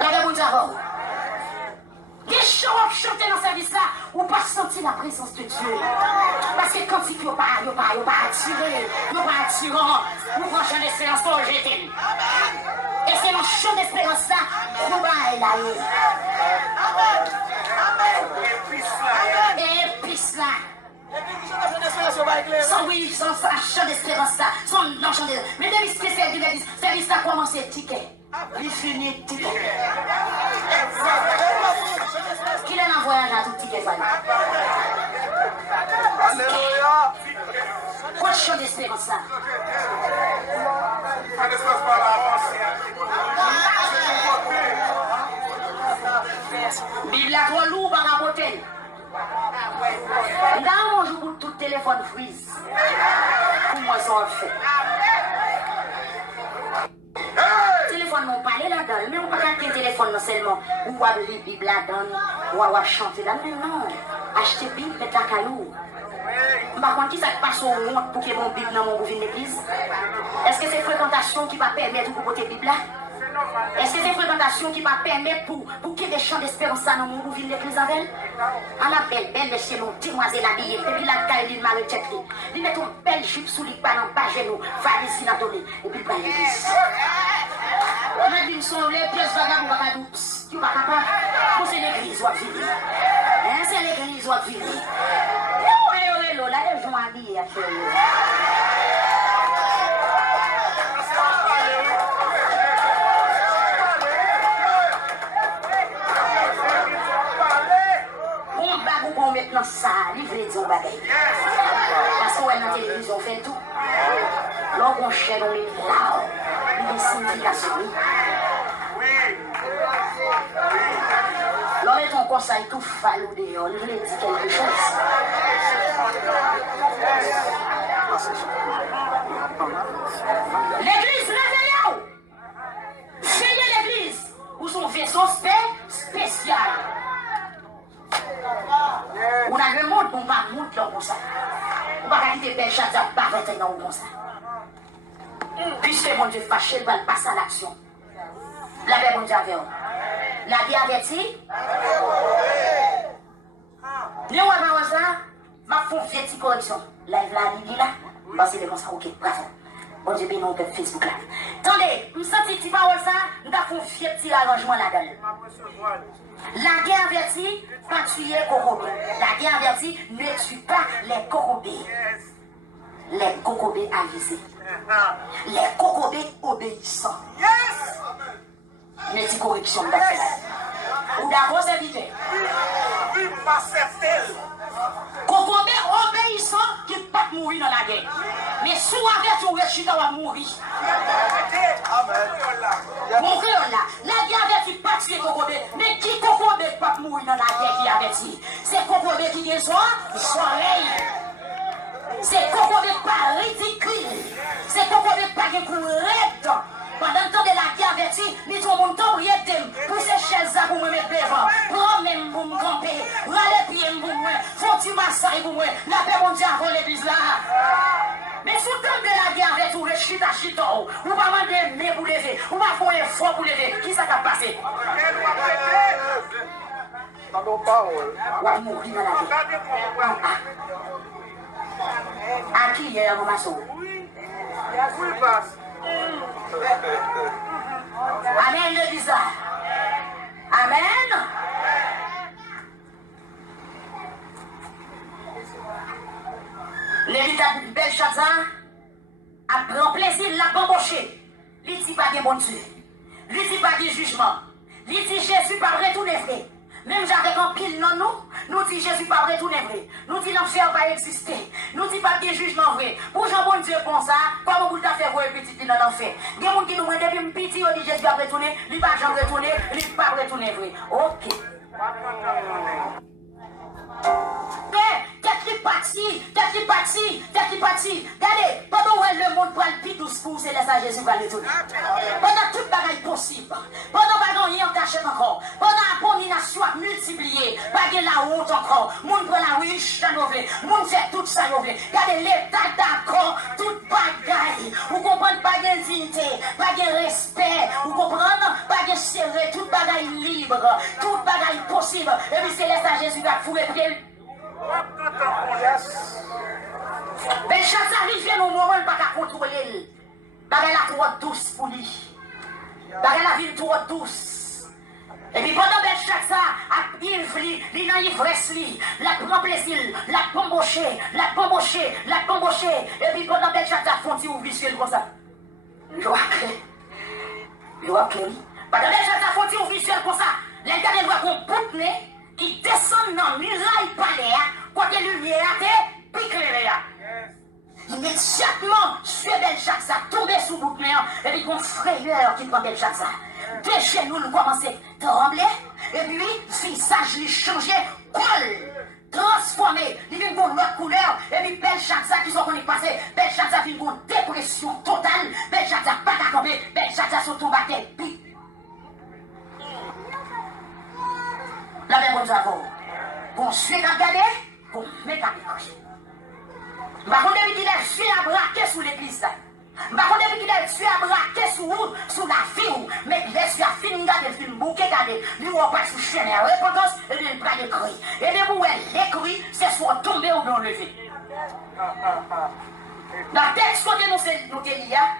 Regardez-vous d'abord. Des gens chanter dans ce service-là, ou pas sentir la présence de Dieu. Parce que quand il n'y a pas attiré, il n'y a pas attirant, nous prenons chant d'espérance pour le jeter. Et c'est dans le chant d'espérance là, qu'on va là. Et puis là. Sans oui, sans ça, chant d'espérance là, sans non chant d'espérance. Mais dès que c'est de l'église, service là commence ticket. Il finit ticket. Qui est en voyage à tout ticket? Alléluia. Quoi de chant d'espérance là? Bible à trop lourd par la beauté. Dans mon jour pour tout téléphone freeze. Pour moi, ça en fait. Téléphone m'ont parlé là-dedans, mais on ne peut pas qu'un téléphone non seulement. Ou à lire Bible là-dedans, ou à chanter là-dedans. Non, acheter Bible, mettre la caillou. Par contre, qui ça passe au monde pour que mon Bible dans mon bouvin d'église? Est-ce que c'est fréquentation qui va permettre de porter Bible là? Est-ce que c'est fréquentation qui va permettre pour qu'il y ait des chants d'espérance dans mon bouvin d'église avec elle? À la belle de chez nous, demoiselle habillée, depuis la caille de Marie-Tchèque, il met une belle jupe sous les pas dans pas genou, farine dans donné, et puis il va à l'église. On dit sont les pièces vagabondes, on va pas douce. Tu vas capable. C'est l'église qui va venir. C'est l'église qui va venir. Pour maintenant ça, livrer des bagailles. Parce qu'on est dans la télévision, on fait tout. Là, on cherche, on met là, il y a des significations. Là, ton conseil tout falou dehors, il voulait dire quelque chose. L'église, réveillez-vous! Veillez l'église, où son vaisseau spécial. On a le monde, on va monter comme ça. On va quitter belle chatte, pas maintenant comme ça. Puisque mon Dieu fâché, il va passer à l'action. La paix, mon Dieu, avec vous. La vie avertie. Nous, on va ça, ma font une petite correction. Live là, il là. Parce que c'est comme ça, ok, bravo. Bon Dieu, béni, on peut Facebook là. Attendez, je me sens que tu parles ça, nous avons fait un petit arrangement là-dedans. La guerre avertie, pas tuer Kokobé. La guerre avertie, ne tue pas les Kokobé. Les Kokobé avisés. Les Kokobé obéissants. Mais c'est correction d'affaires. Ou d'accord, c'est vite. Kokobé obéissant qui ne peut pas mourir dans la guerre. Mais si on avait tout réussi, on va mourir. Mon frère là, la guerre avertit pas tuer Kokobé. Mais qui Kokobé ne peut pas mourir dans la guerre qui avertit? C'est Kokobé qui est soleil. C'est Kokobé pas ridicule. C'est Kokobé pas qui court raide. Pendant le temps de la guerre avertie, nous tout le monde tombe pour ces chaises pour me mettre devant. Prends même pour me camper. Râle pieds pour moi. Faut-tu massailler pour moi. La paix mon Dieu avant l'église là. Mais sous le temps de la guerre avertie, vous chita chita. Vous ne pas demander mais pour lever. Vous ne pas faire un effort pour lever. Qui ça va passer? Vous allez mourir dans la guerre. À qui il y a un moment sauvé? Amen, le visa. Amen. L'évitable Belshazzar a pris plaisir la bambocher. Il dit pas de bon Dieu. Il dit pas de jugement. Il dit Jésus pas retourner vrai. Même j'avais un pile non nous dit Jésus pas retourner vrai. Nous dit l'enfer va exister. Nous dit pas de jugement vrai. Pour Jean bon Dieu comme ça, comment vous avez fait voir petit dans l'enfer? Il y a des gens qui nous demandent depuis petit, on dit Jésus va retourner, il va jamais retourner, il va pas retourner vrai. Ok. Qu'est-ce qui parti? Regardez, pendant où le monde prend le plus douce c'est là Jésus va retourner. Pendant toute bagaille possible, pendant bagaille en cachette encore, pendant abomination multipliée, pas de la honte encore, monde prend la riche dans nos vies, monde fait tout ça nos vies. Regardez l'état d'accord, toute bagaille, vous comprenez pas de dignité, pas de respect, vous comprenez pas de serré, toute bagaille libre, toute bagaille possible, et puis c'est là Jésus va fouler pied. Belshazzar arrive au moment où il ne peut pas contrôler. Bagay la trop douce pour lui. Bagay la ville trop douce. Et puis pendant Belshazzar a ivri, il a ivresse lui, la prend plaisir, la pomboché. Et puis pendant Belshazzar fonti ou visuel comme ça. Je vois que oui. Pendant Belshazzar fonti ou visuel comme ça, les gars de voient qu'on bout nez qui descend dans le muraille palais, côté lumière, pique les là. Immédiatement, sur Belshazzar tombé sous bout de nez, et puis qu'on frayeur qui prend Belshazzar. Deux genoux nous commencent à trembler, et puis visage lui changé, colle, transformé, il vient pour une autre couleur, et puis Belshazzar qui sont connus passé, Belshazzar vient pour une dépression totale, Belshazzar pas à camper, Belshazzar se tombe à tête, puis. La même chose avant. Bon, je suis regardé, bon, mais pas de par contre, il a tué à braquer sous l'église. Par contre, il a tué à braquer sous la vie. Mais il a tué à finir de film bouquet, il va pas sous chaîne à repentance, et il va les cris. Et les bouets, les cris, c'est soit tomber ou bien lever. La texte que nous délions,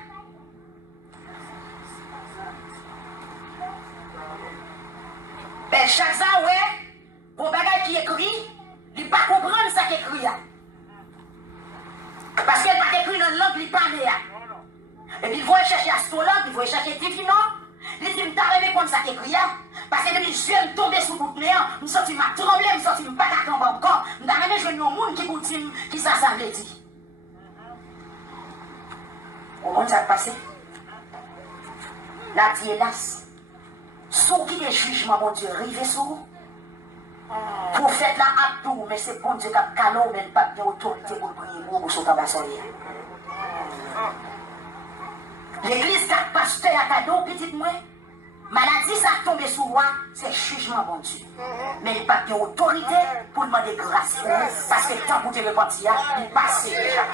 Belshazzar, ouais, pour bagage qui écrit, il ne peut pas comprendre ça qui écrit. langue, il parle. Et puis, il faut chercher astrologue, il faut chercher divino. Il dit, je t'arrive comme ça écrit. Parce que depuis que je viens de tomber sous le bout de néant, je me sens tremblé, je me sens pas tomber encore. Je t'arrive, je vois un monde qui vous dit, qui ça veut dire. Au monde, ça va passer. La vie hélas. Sous qui des jugements, mon Dieu, rivez sous. Prophète là a tout, mais c'est bon Dieu qui a calé, mais pas bien autorité pour prier pour ce tabac. L'église qui a pasteur à cadeau, petite moi, maladie ça a tombé sous moi, c'est jugement bon Dieu. Mais il n'y a pas bien autorité pour demander grâce. Parce que tant pour te repentir, il passe déjà.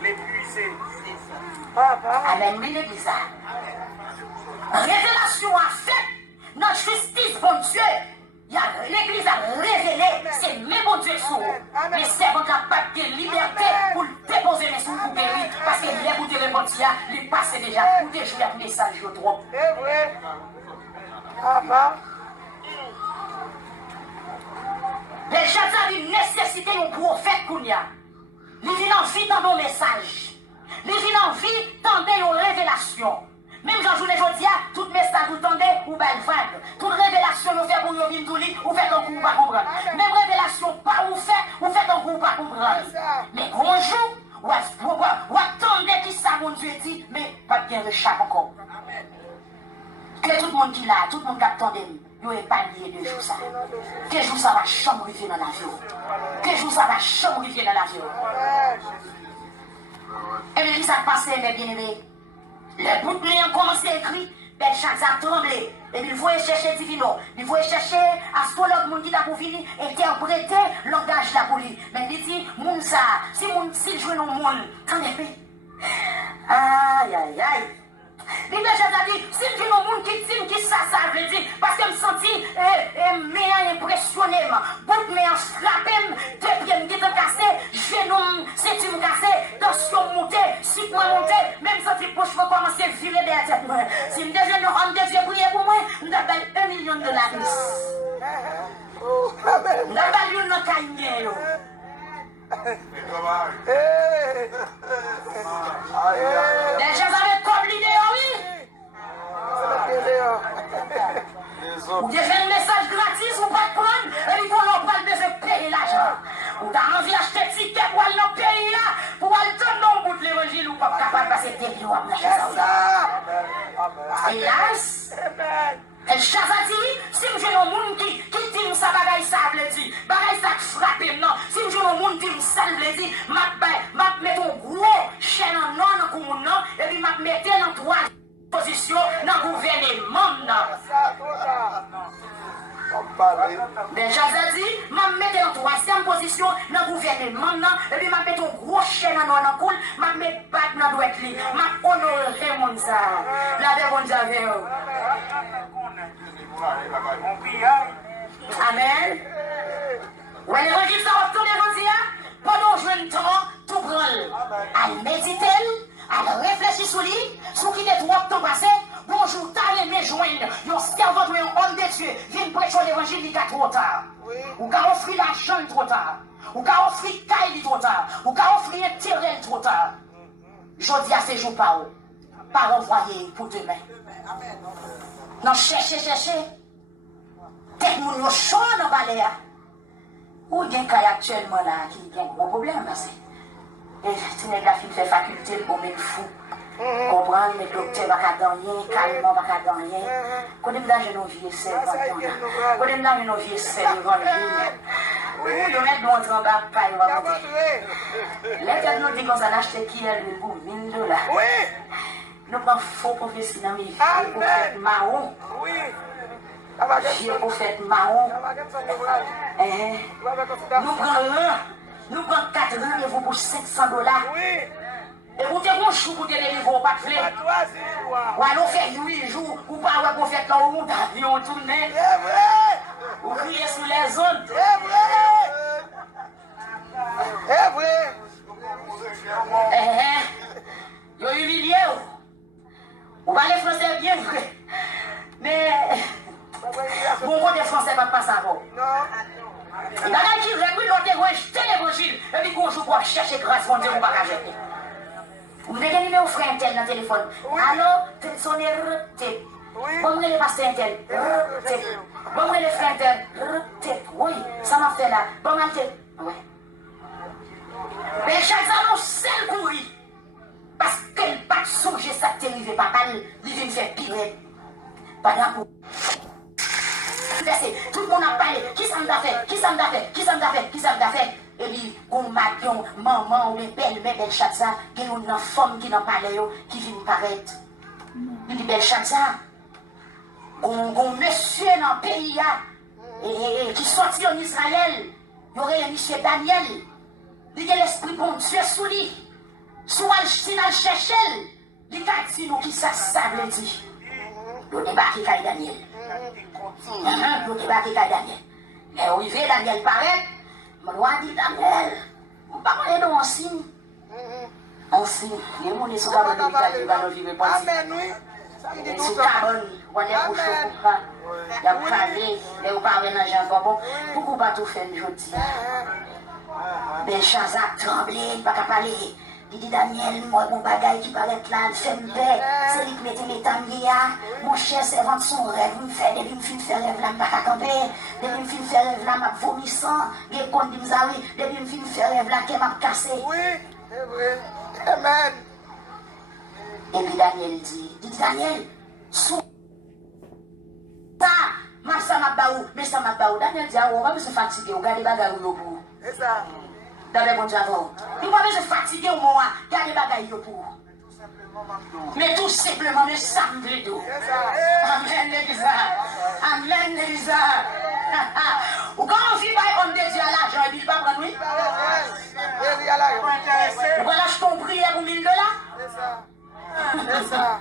L'épuisé. Amen, oui, l'église. Révélation a fait notre justice, bon Dieu. L'église a révélé, c'est même bon Dieu sous. Les servants capables de liberté pour déposer les sous pour périr. Parce que les bouts de repentir, les passent déjà pour déjouer un message de trop. C'est vrai. Papa. Les gens ont une nécessité d'un prophète qu'on y a. Ils viennent en vie dans nos messages. Ils viennent en vie dans des révélations. Même quand je vous dis, tout message vous tendez ou belle vague. Toute révélation vous fait pour vous venir tout ou fait un coup pas comprendre. Même révélation pas vous fait un coup pas comprendre. Mais bonjour, ou attendez qui ça mon Dieu dit, mais pas bien de chaque encore. Que tout le monde qui l'a, tout le monde qui attendait, il n'est pas lié de jour ça. Que jour ça va chambre dans l'avion. Que jour ça va chambre dans l'avion. Et bien, ça passe, mes bien-aimés. Les bouts de nez ont commencé à écrire, Belshazzar a tremblé. Et puis il faut chercher divino, il faut chercher astrologue, mon qui t'a pour venir interpréter le langage là pour lui. Mais il dit, moun ça, si joue dans le monde, t'en es fait. Aïe, aïe, aïe. Il Belshazzar dit, si je joue dans le monde qui ça veut dire, parce que je me sentis impressionné, bout de nez frappé, deux pieds me cassé, genou, ceinture cassé, tension montée, sucre monté, même si je poche pour commencer à virer derrière tête. Si je déjeune en Dieu prier pour moi, je vais $1 million. Je vais une caille. Les gens avaient comme l'idée, oui. Ou déjà un message gratis, ou pas de prendre, et puis on pas besoin de payer l'argent. Ou t'as envie d'acheter un ticket pour aller dans le pays là, pour aller dans le bout de l'évangile, ou pas capable de passer des kilos à marcher ça. Hélas, El Shaza dit, si je suis un monde qui dit ça, bagaille ça, veut dire, bagaille ça frappe, non. Si je suis un monde qui dit ça, veut dire, je mets un gros chaîne en non, et puis je mets dans 3 positions dans le gouvernement. Ben Shaza dit, je mets en 3e position dans le gouvernement, et puis je mets un gros chaîne en non, je mets pas dans le droit, je honorer mon ça. La vergonne j'avais. Amen. Ou l'évangile ça va tourner comme ça, pendant jeune temps, tout prendre. À méditer, à réfléchir sur lui, sur qui les droits temps passé. Bonjour, t'as aimé joindre, yon servant ou un homme de Dieu, vient prêcher l'évangile, il est trop tard. Ou qu'a offrir l'argent trop tard. Ou qu'a offrir caille trop tard. Ou qu'a offrir un terrain trop tard. Je dis à ces jours pas envoyer pour demain. Non, cherchez. Tête moun yo chaud dans balai. Ou bien qu'il y a actuellement là qui a un gros problème. Et si les gars fait faculté pour mettre fou. Comprendre, les docteurs ne vont pas gagner, calmement ne vont pas gagner. Quand on est dans une vie, c'est bon. Quand on est dans une vie, c'est bon. Ou de mettre mon tremblant, pas y va monter. Les gars nous disent qu'on s'en achète qui est le pour $1000. Nous prenons faux prophétie dans mes vies. Pour faire marron. Vieux prophète marron. Nous prenons 4 rendez-vous pour $500. Et vous dites bon chou pour te lever, vous pas de flé. Ou alors faire 8 jours, ou pas ouais prophète là où on d'avion tourné. Ou crier sous les zones. C'est vrai. Yo humilié. Ou pas les Français bien vrai. Mais bon côté français pas passer avant. Il y a qui régulièrement rejeter l'évangile et puis qu'on joue Ou à chercher grâce, mon Dieu, ou pas qu'à jeter. Vous avez un numéro frère Intel dans le téléphone. Allô, sonner, tip. Bon, vous les pasteur Intel. Tip. Bon, vous les frères Intel. Tip. Oui, ça m'a fait là. Bon, Intel. Oui. Mais chaque année, on seul courir. Parce qu'elle pas songer ça t'est arrivé, papa, il vient faire pire. Pas d'accord. Tout le monde a parlé. Qui ça m'a fait? Qui ça m'a fait? Qui ça m'a fait? Qui ça m'a fait? Et puis, on m'a dit, maman, ou les belles, mais belles chats, il y a une femme qui n'a pas parlé, qui vient paraître. Il dit, belle chat, on monsieur dans le pays, qui sorti en Israël, il y aurait un monsieur Daniel, il a l'esprit bon Dieu sous lui. Soit si nous cherchons, il a dit nous qui ça veut dire. Le débat qui est Daniel. Le débat qui est Daniel. Mais où il veut Daniel paraître, je dois dire Daniel, on ne peut pas aller dans un signe. Un signe. Il y a des gens qui sont pas dans l'Italie, qui vont vivre pour ça. Sous carbone, on est pour chaud pour ça. Il y a parlé, mais on parle dans Jean Bobon. Pourquoi pas tout faire aujourd'hui? Belle chance à trembler, il ne peut pas parler. Il dit Daniel, moi, mon bagage qui paraît là, fait me paix. C'est lui qui mettait les tamlias. Mon cher servant de son rêve, me fait, depuis me fin faire rêve là, je ne pas camper. Depuis me fin faire rêve là, je vomissant. Il compte dit oui. Depuis me fin faire rêve là, je m'a cassé. Oui, oui. Amen. Et puis Daniel dit Daniel, sous ça, ma ça m'a baou, mais ça m'a baou. Daniel dit, on va me se fatiguer, on garde les bagages pour vous. C'est ça. D'après mon Dieu, nous va se fatiguer au moment, garde les bagages pour vous. Mais tout simplement, me semble tout. Amen, Elisa. Amen, Elisa. Ou quand on vit par homme de Dieu à l'argent, il ne va pas prendre, oui? Voilà, je t'en prie pour 1 000 $. C'est ça. C'est ça.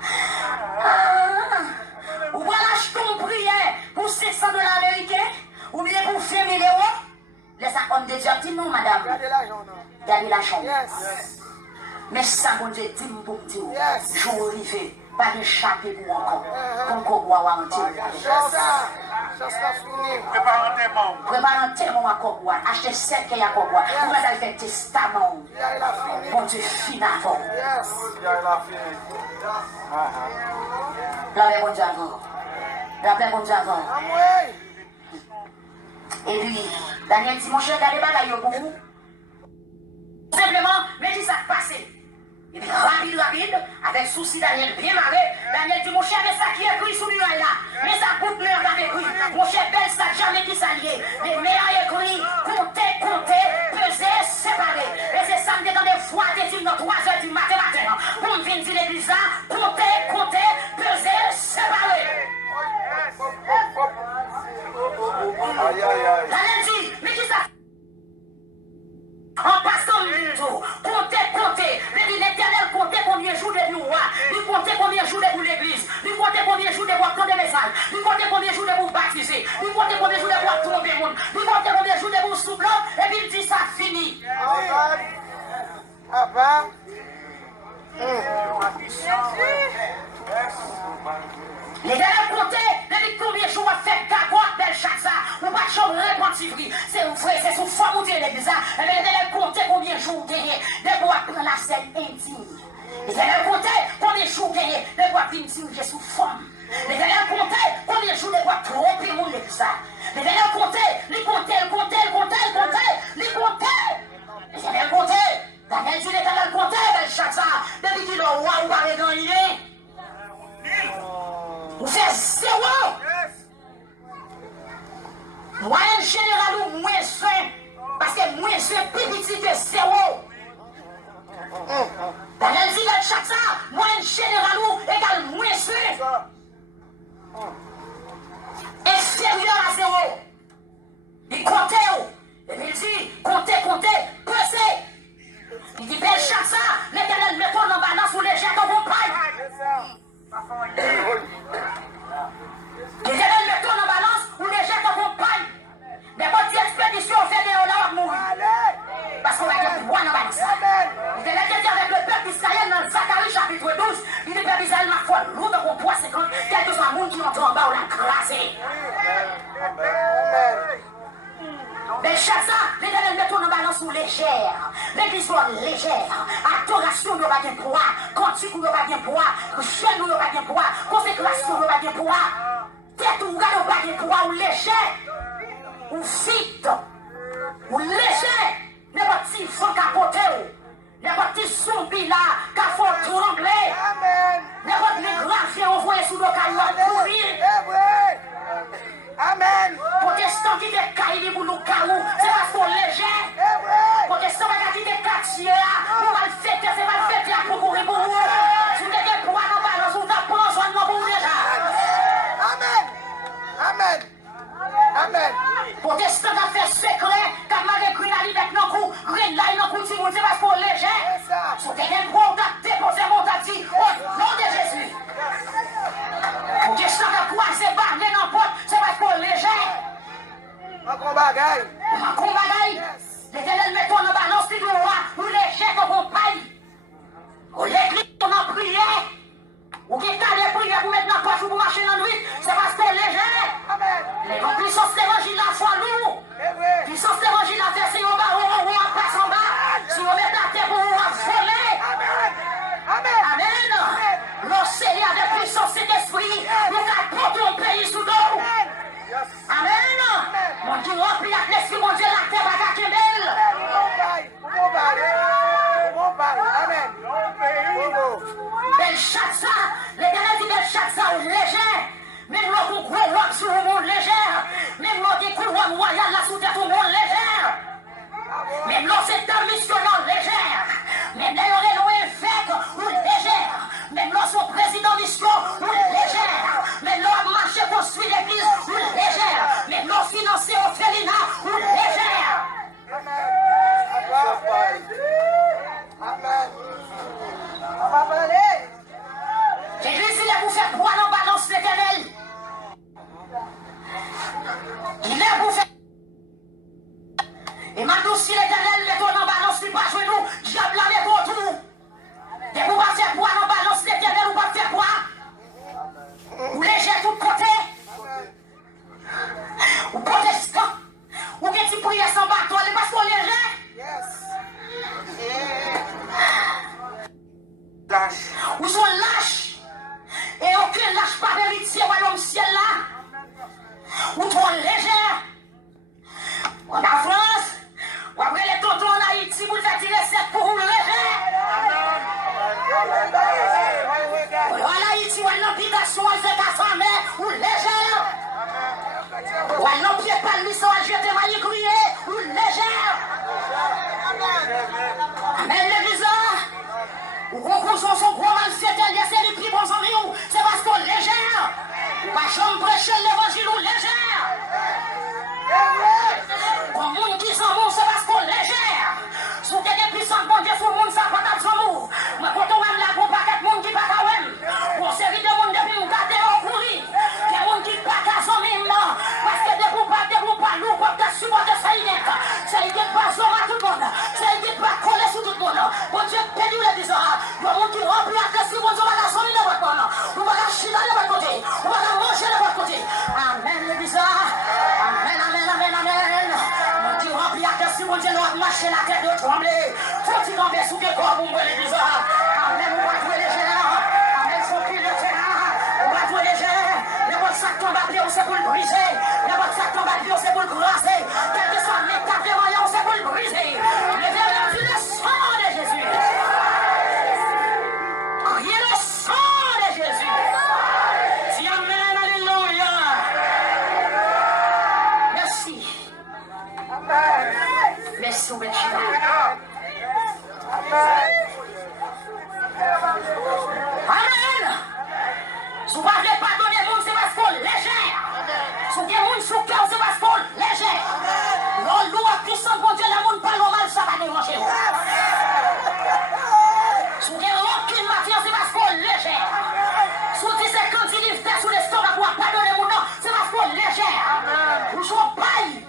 Ou voilà, je t'en prie pour 500 $ américains, ou bien pour faire 1 000 €. Laisse un homme de Dieu dit non, madame. Gardez l'argent, non? Gardez l'argent. Yes. Mais ça, mon Dieu, dis pour me dire, Yes. je vais arriver, pas de chaper pour encore. Pour qu'on voit en Dieu. C'est ça. Ça sera fini. Prépare un témoin à Kogwa, achetez 7 qu'il y a Kogwa. Vous allez faire testament. Il a fini. Mon Dieu, fin avant. Yes. Il a fini. Rappelez mon Dieu avant. Rappelez mon Dieu avant. Amoué. Et puis, Daniel dit, mon cher, regardez pas pour vous. Simplement, mais dis ça passé. Et puis, rapide, avec souci, Daniel bien marré. Daniel dit, mon cher, mais ça qui est écrit sous le mur là. Mais ça coûte l'heure d'avec écrit. Mon cher, belle, ça jamais qui s'allier. Mais meilleur écrit, compter, peser, séparer. Et c'est ça, me dans des fois, des films dans 3 h du matin. Pour me venir dire l'église là, compter, peser, séparer. Daniel dit, mais qui ça? En passant le jour, comptez. L'Éternel comptait combien de jours de roi. Il comptait combien de jours de l'église. Il comptait combien de jours de voir prendre des messages. Il comptait combien de jours de vous baptiser. Il comptait combien de jours de voir tomber le monde. Il comptait combien de jours de vous souffler. Et puis il dit ça fini. Papa. L'Éternel comptait depuis combien de jours à faire cagotte belle chaque ça. Ou pas de chambre répentivrie. C'est vrai, c'est sous forme de l'église. Et l'Éternel comptait combien de jours gagné. De bois prendre la scène intime. L'Éternel comptait combien de jours gagné. De bois intime sous forme. L'Éternel comptait combien de jours de bois tromper mon l'église. L'Éternel comptait, il comptait. L'Éternel comptait. Daniel dit l'Éternel comptait belle chaque ça. Depuis qu'il a roi ou pas gagné. Vous faites 0. Moyenne générale ou moins 5. Parce que moins 5 petit que 0. Daniel dit dans chaque ça, moyenne générale ou égale moins 5. Inférieur à 0. Il comptait. Et puis il dit, comptez, pesez. Il dit, belle chaque ça, l'Éternel met-on en balance ou les jette en compagne. L'Éternel met-on en balance ou les jette en compagne. Mais quand tu expédition, on fait des honneurs à mourir. Parce qu'on va dire, moi, dans la balance. L'Éternel dit avec le peuple d'Israël dans Zacharie chapitre 12, il dit, peuple d'Israël, ma foi, lourd de mon poids 50, sous légère. L'église est légère. Adoration, il n'y a pas de poids. Cantique, il n'y a pas de poids. Chaîne, il n'y a pas de poids. Consécration, il n'y a pas de poids. Tête, il n'y a pas de poids. Ou léger. Ou vite. Ou léger. Les petits font capoter. Les petits zombies là, qui font trembler. Amen. Les petits graviers envoyés sous le caillou courir. Amen. Protestants qui te caillent pour nous caillou, c'est parce qu'on léger. Protestants qui te quartier là, pour mal fêter, c'est mal fêter pour courir pour vous. Si vous avez pour nous balance, vous avez besoin de nous pour déjà. Amen. Amen. Amen. Protestants qui fait secret, qui m'a écrit la liberté dans le cou, rien là, il n'a pas de c'est parce qu'on léger. Si vous avez pour déposer mon tati, au nom de Jésus. Protestants qui croisent barrer dans la porte, c'est parce qu'on léger. Un combat, gars. Un combat, l'Éternel met ton balance du roi, ou léger comme on paye. Ou l'église, on a prié. Ou qui t'a les prières pour mettre dans la poche ou pour marcher dans l'huile, c'est parce qu'on léger. Les puissances d'évangile la foi lourd. Puissance d'évangile la verser en bas, ou en passe en bas. Si on met la terre pour vous voler. Amen. L'océan de puissance et d'esprit, nous avons ton pays sous l'eau. Amen. Mon Dieu, remplis avec l'esprit, mon Dieu, la terre va gâter belle. Amen. Belshazzar, l'Éternel dit Belshazzar léger. Même l'autre gros roi sur le monde légère. Même l'autre couronne royale là sous tête au monde légère. Même l'autre c'est un missionnaire légère. Même l'autre est évêque ou légère. Même l'autre son président mission ou légère. Même l'autre marché construit l'église ou légère. Même l'autre financé au Félina ou légère. L'église il est pour faire poids dans balance l'Éternel. Il est pour faire. Et maintenant si l'Éternel met ton en balance, il pas jouer nous. Diable la met ton tout. Et vous pas faire poids dans balance l'Éternel ou pas faire poids. Ou léger tout côté. Ou protestant. Ou que tu pries sans bâton, parce qu'on léger. Ou sont lâches. Et aucun lâche pas vérité au royaume ciel là. Ou trop légère. En France, ou après les tontons en Haïti, vous faites tirer 7 pour vous léger. En Haïti, ou en habitation, ils fait à sa mère, ou légère. Ou en pied pas le mission à jeter maille crier, ou légère. Amen, l'église là. Ou conclusion son gros mal fait c'est les plus bons amis, c'est parce qu'on légère. Ma chambre prêche l'évangile ou légère. Comme monde qui s'en moue, c'est parce qu'on légère. Si vous avez des puissants bon Dieu, tout le monde ça pas dans son mou. Mais quand on aime la pour pas de monde qui pas qu'à même. Pour série de monde depuis nous garder au courir. Des monde qui pas qu'à son même. Parce que des groupes pas nous pour te supporter ça y est. Ça y est pas sur tout le monde. Ça y est pas coller sur tout le monde. Bon Dieu, pédou les bizarres. Le monde qui remplit la question, bon Dieu, va la sonner de votre monde. On va la chiner de votre côté. On va la manger de votre côté. Amen les bizarres. Amen, amen, amen, amen. Mon Dieu, remplit la question, bon Dieu, nous va marcher la tête de trembler. Faut-il tomber sous quel corps, vous les bizarres. Amen, on va jouer les géants. Amen, faut qu'il le terrain. On va jouer les géants. Les bonnes sacs tombent à pied, on sait pour le briser. Les bonnes sacs tombent à pied, on sait pour le crasser. Quel que soit l'état des moyens, on sait pour le briser. Les verres du sang de Jésus. Criez le sang de Jésus. Dis amen, alléluia. Merci. Merci au Béchina. Amen. Si vous ne pouvez pas donner le monde, c'est parce qu'on légère. Si vous avez le monde sous cœur, c'est parce qu'on légère. L'eau à puissant, bon Dieu, le monde parle mal, ça va déranger. Si vous avez aucune matière, c'est parce qu'on légère. Si vous dites que quand il livre sous l'estomac, vous ne pas donner le monde, c'est parce qu'on légère. Vous jouez paille.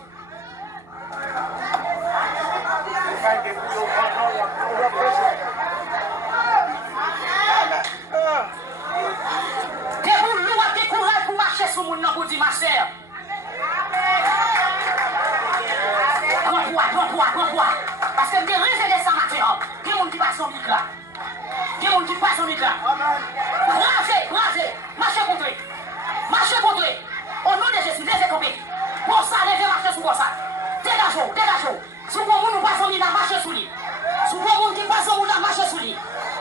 Pour dire ma sœur. Prends-toi. que je réservé ça matin. Il y a des gens qui passent son micro. Il y a des gens qui passent son micro. Brasez, marchez contre lui. Marchez contre lui. Au nom de Jésus, laissez tomber. Pour ça, levez, marchez sous ça. Dégagez. Si vous ne passez son micro, marchez sous lui. Si vous ne passez son micro, marchez sous lui.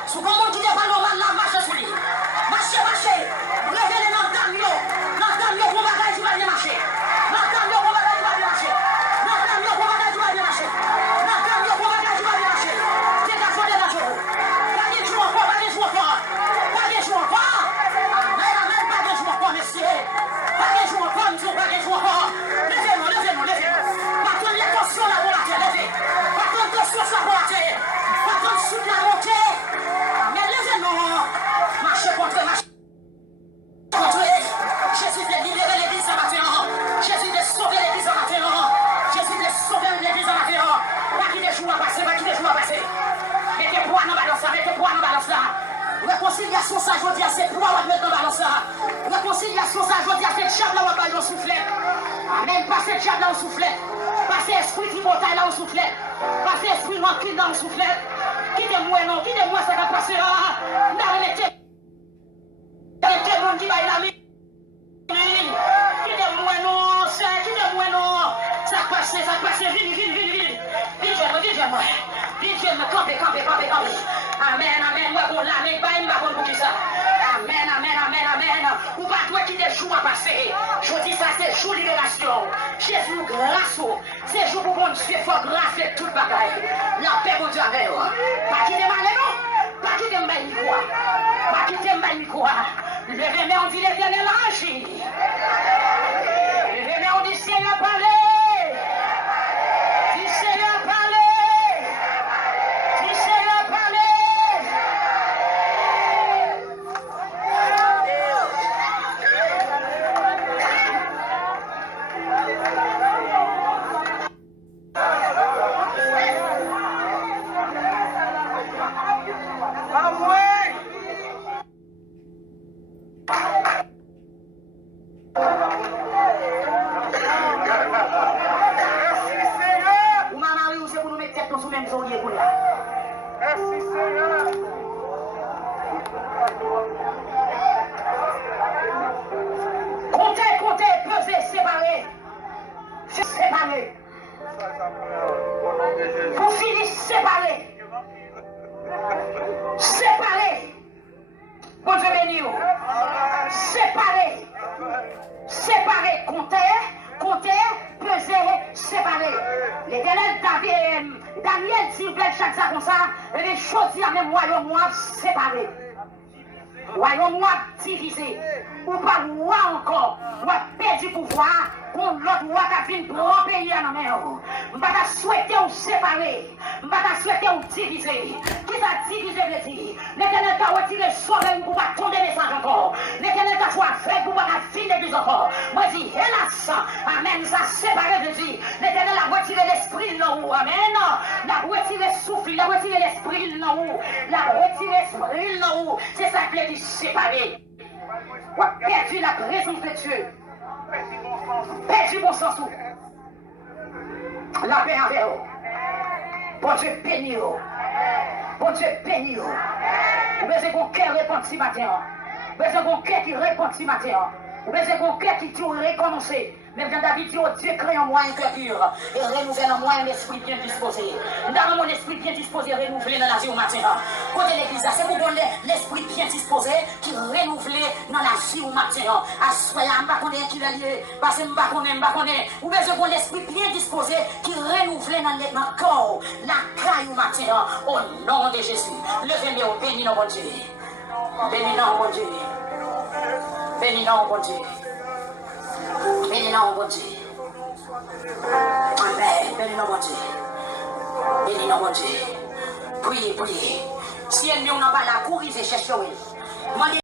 Si vous ne passez son micro, marchez sous lui. Marchez. Levez les noms d'Amio. Dans Amio, pour bagaille, tu vas bien marcher. Dans Amio, pour bagaille, tu vas bien marcher. Dans Amio, pour bagaille, tu vas bien marcher. Dans Amio, pour bagaille, tu vas bien marcher. Dégagez. Pas de jour encore. Pas de jour encore, messieurs. Pas de jour encore, monsieur. Pas de jour encore. Levez-nous. Pas de attention là pour la terre. Levez. Pas de attention là pour la terre. Pas de sous la montée. Mais levez-nous. Marchez contre. Jésus de libérer l'église ce matin. Jésus de sauver l'église ce matin. Jésus de sauver l'église ce matin. Pas qui des jours à passer. Mettez poids dans la balance là. Réconciliation, ça, je dis, c'est poids à mettre dans la balance là. Réconciliation, ça, je dis, c'est diable là où on va souffler. Amen. Passez diable là au soufflet. Passez esprit Timothée là au soufflet. Passez esprit manqué là au soufflet. Quittez-moi, ça va passer là. N'arrêtez. Quittez mon qui va y aller. Quittez-moi non. Ça passe, vite. Viens me camper. Amen. Moi, bon, là, mais pas une bonne pour ça. Amen. Ou pas toi qui des jours à passer. Je dis ça, c'est jour de libération. Jésus, grâce. C'est jour pour bon Dieu, il faut grâce et toute bagaille. La paix, mon Dieu, avec vous. Pas qui demande, non? Pas qui demande quoi. Levez-moi, on dit l'Éternel agit. Levez-moi, on dit Seigneur, parlez. Vous finissez séparés. Bon Dieu béni. Séparés. Comptez, pesez, séparés. L'éternel Daniel dit chaque ça comme ça, les choses à même royaume séparés. Royaume divisé. Ou pas roi encore. Ou perdu pouvoir. Pour l'autre roi qui vient prendre le pays à la main. Je vais souhaiter ou séparer. Je vais souhaiter ou diviser. Qui t'a divisé veut dire? L'Éternel t'a retiré soi-même pour ne pas tomber les sangs encore. L'Éternel t'a fait pour ne pas finir l'église encore. Moi je dis, hélas, amen, ça séparé veut dire. L'Éternel a retiré l'esprit là haut. Amen. Il a retiré le souffle, il a retiré l'esprit là haut. Il a retiré l'esprit là haut. C'est ça qui est dit séparé. On a perdu la présence de Dieu. Perdu bon sens. La paix avec vous. Bon Dieu béni. Bon Dieu béni. Vous besoin qu'on cœur répond ce matin. Vous besoin qu'on cœur qui répond ce matin. Vous besoin qu'on cœur qui tout recommencer. Même quand David dit, oh Dieu, crée en moi un cœur pur et renouvelle en moi un esprit bien disposé. Dans mon esprit bien disposé, renouvelé dans la vie au matin. Côté l'église, c'est pour l'esprit bien disposé qui renouvelle dans la vie au matin. À soi, je ne sais pas qui est lié, parce que je ne sais pas. Ou bien je l'esprit bien disposé qui renouvelle dans le corps, la caille au matin. Au nom de Jésus. Levez-le, bénis nos bon Dieu. Bénis nos bon Dieu. Bénis nos bon Dieu. Bénis-nous, bon Dieu. Amen. Bénis-nous, bon Dieu. Bénis-nous, bon Dieu. Priez. Si elle n'a pas la cour, il se cherche.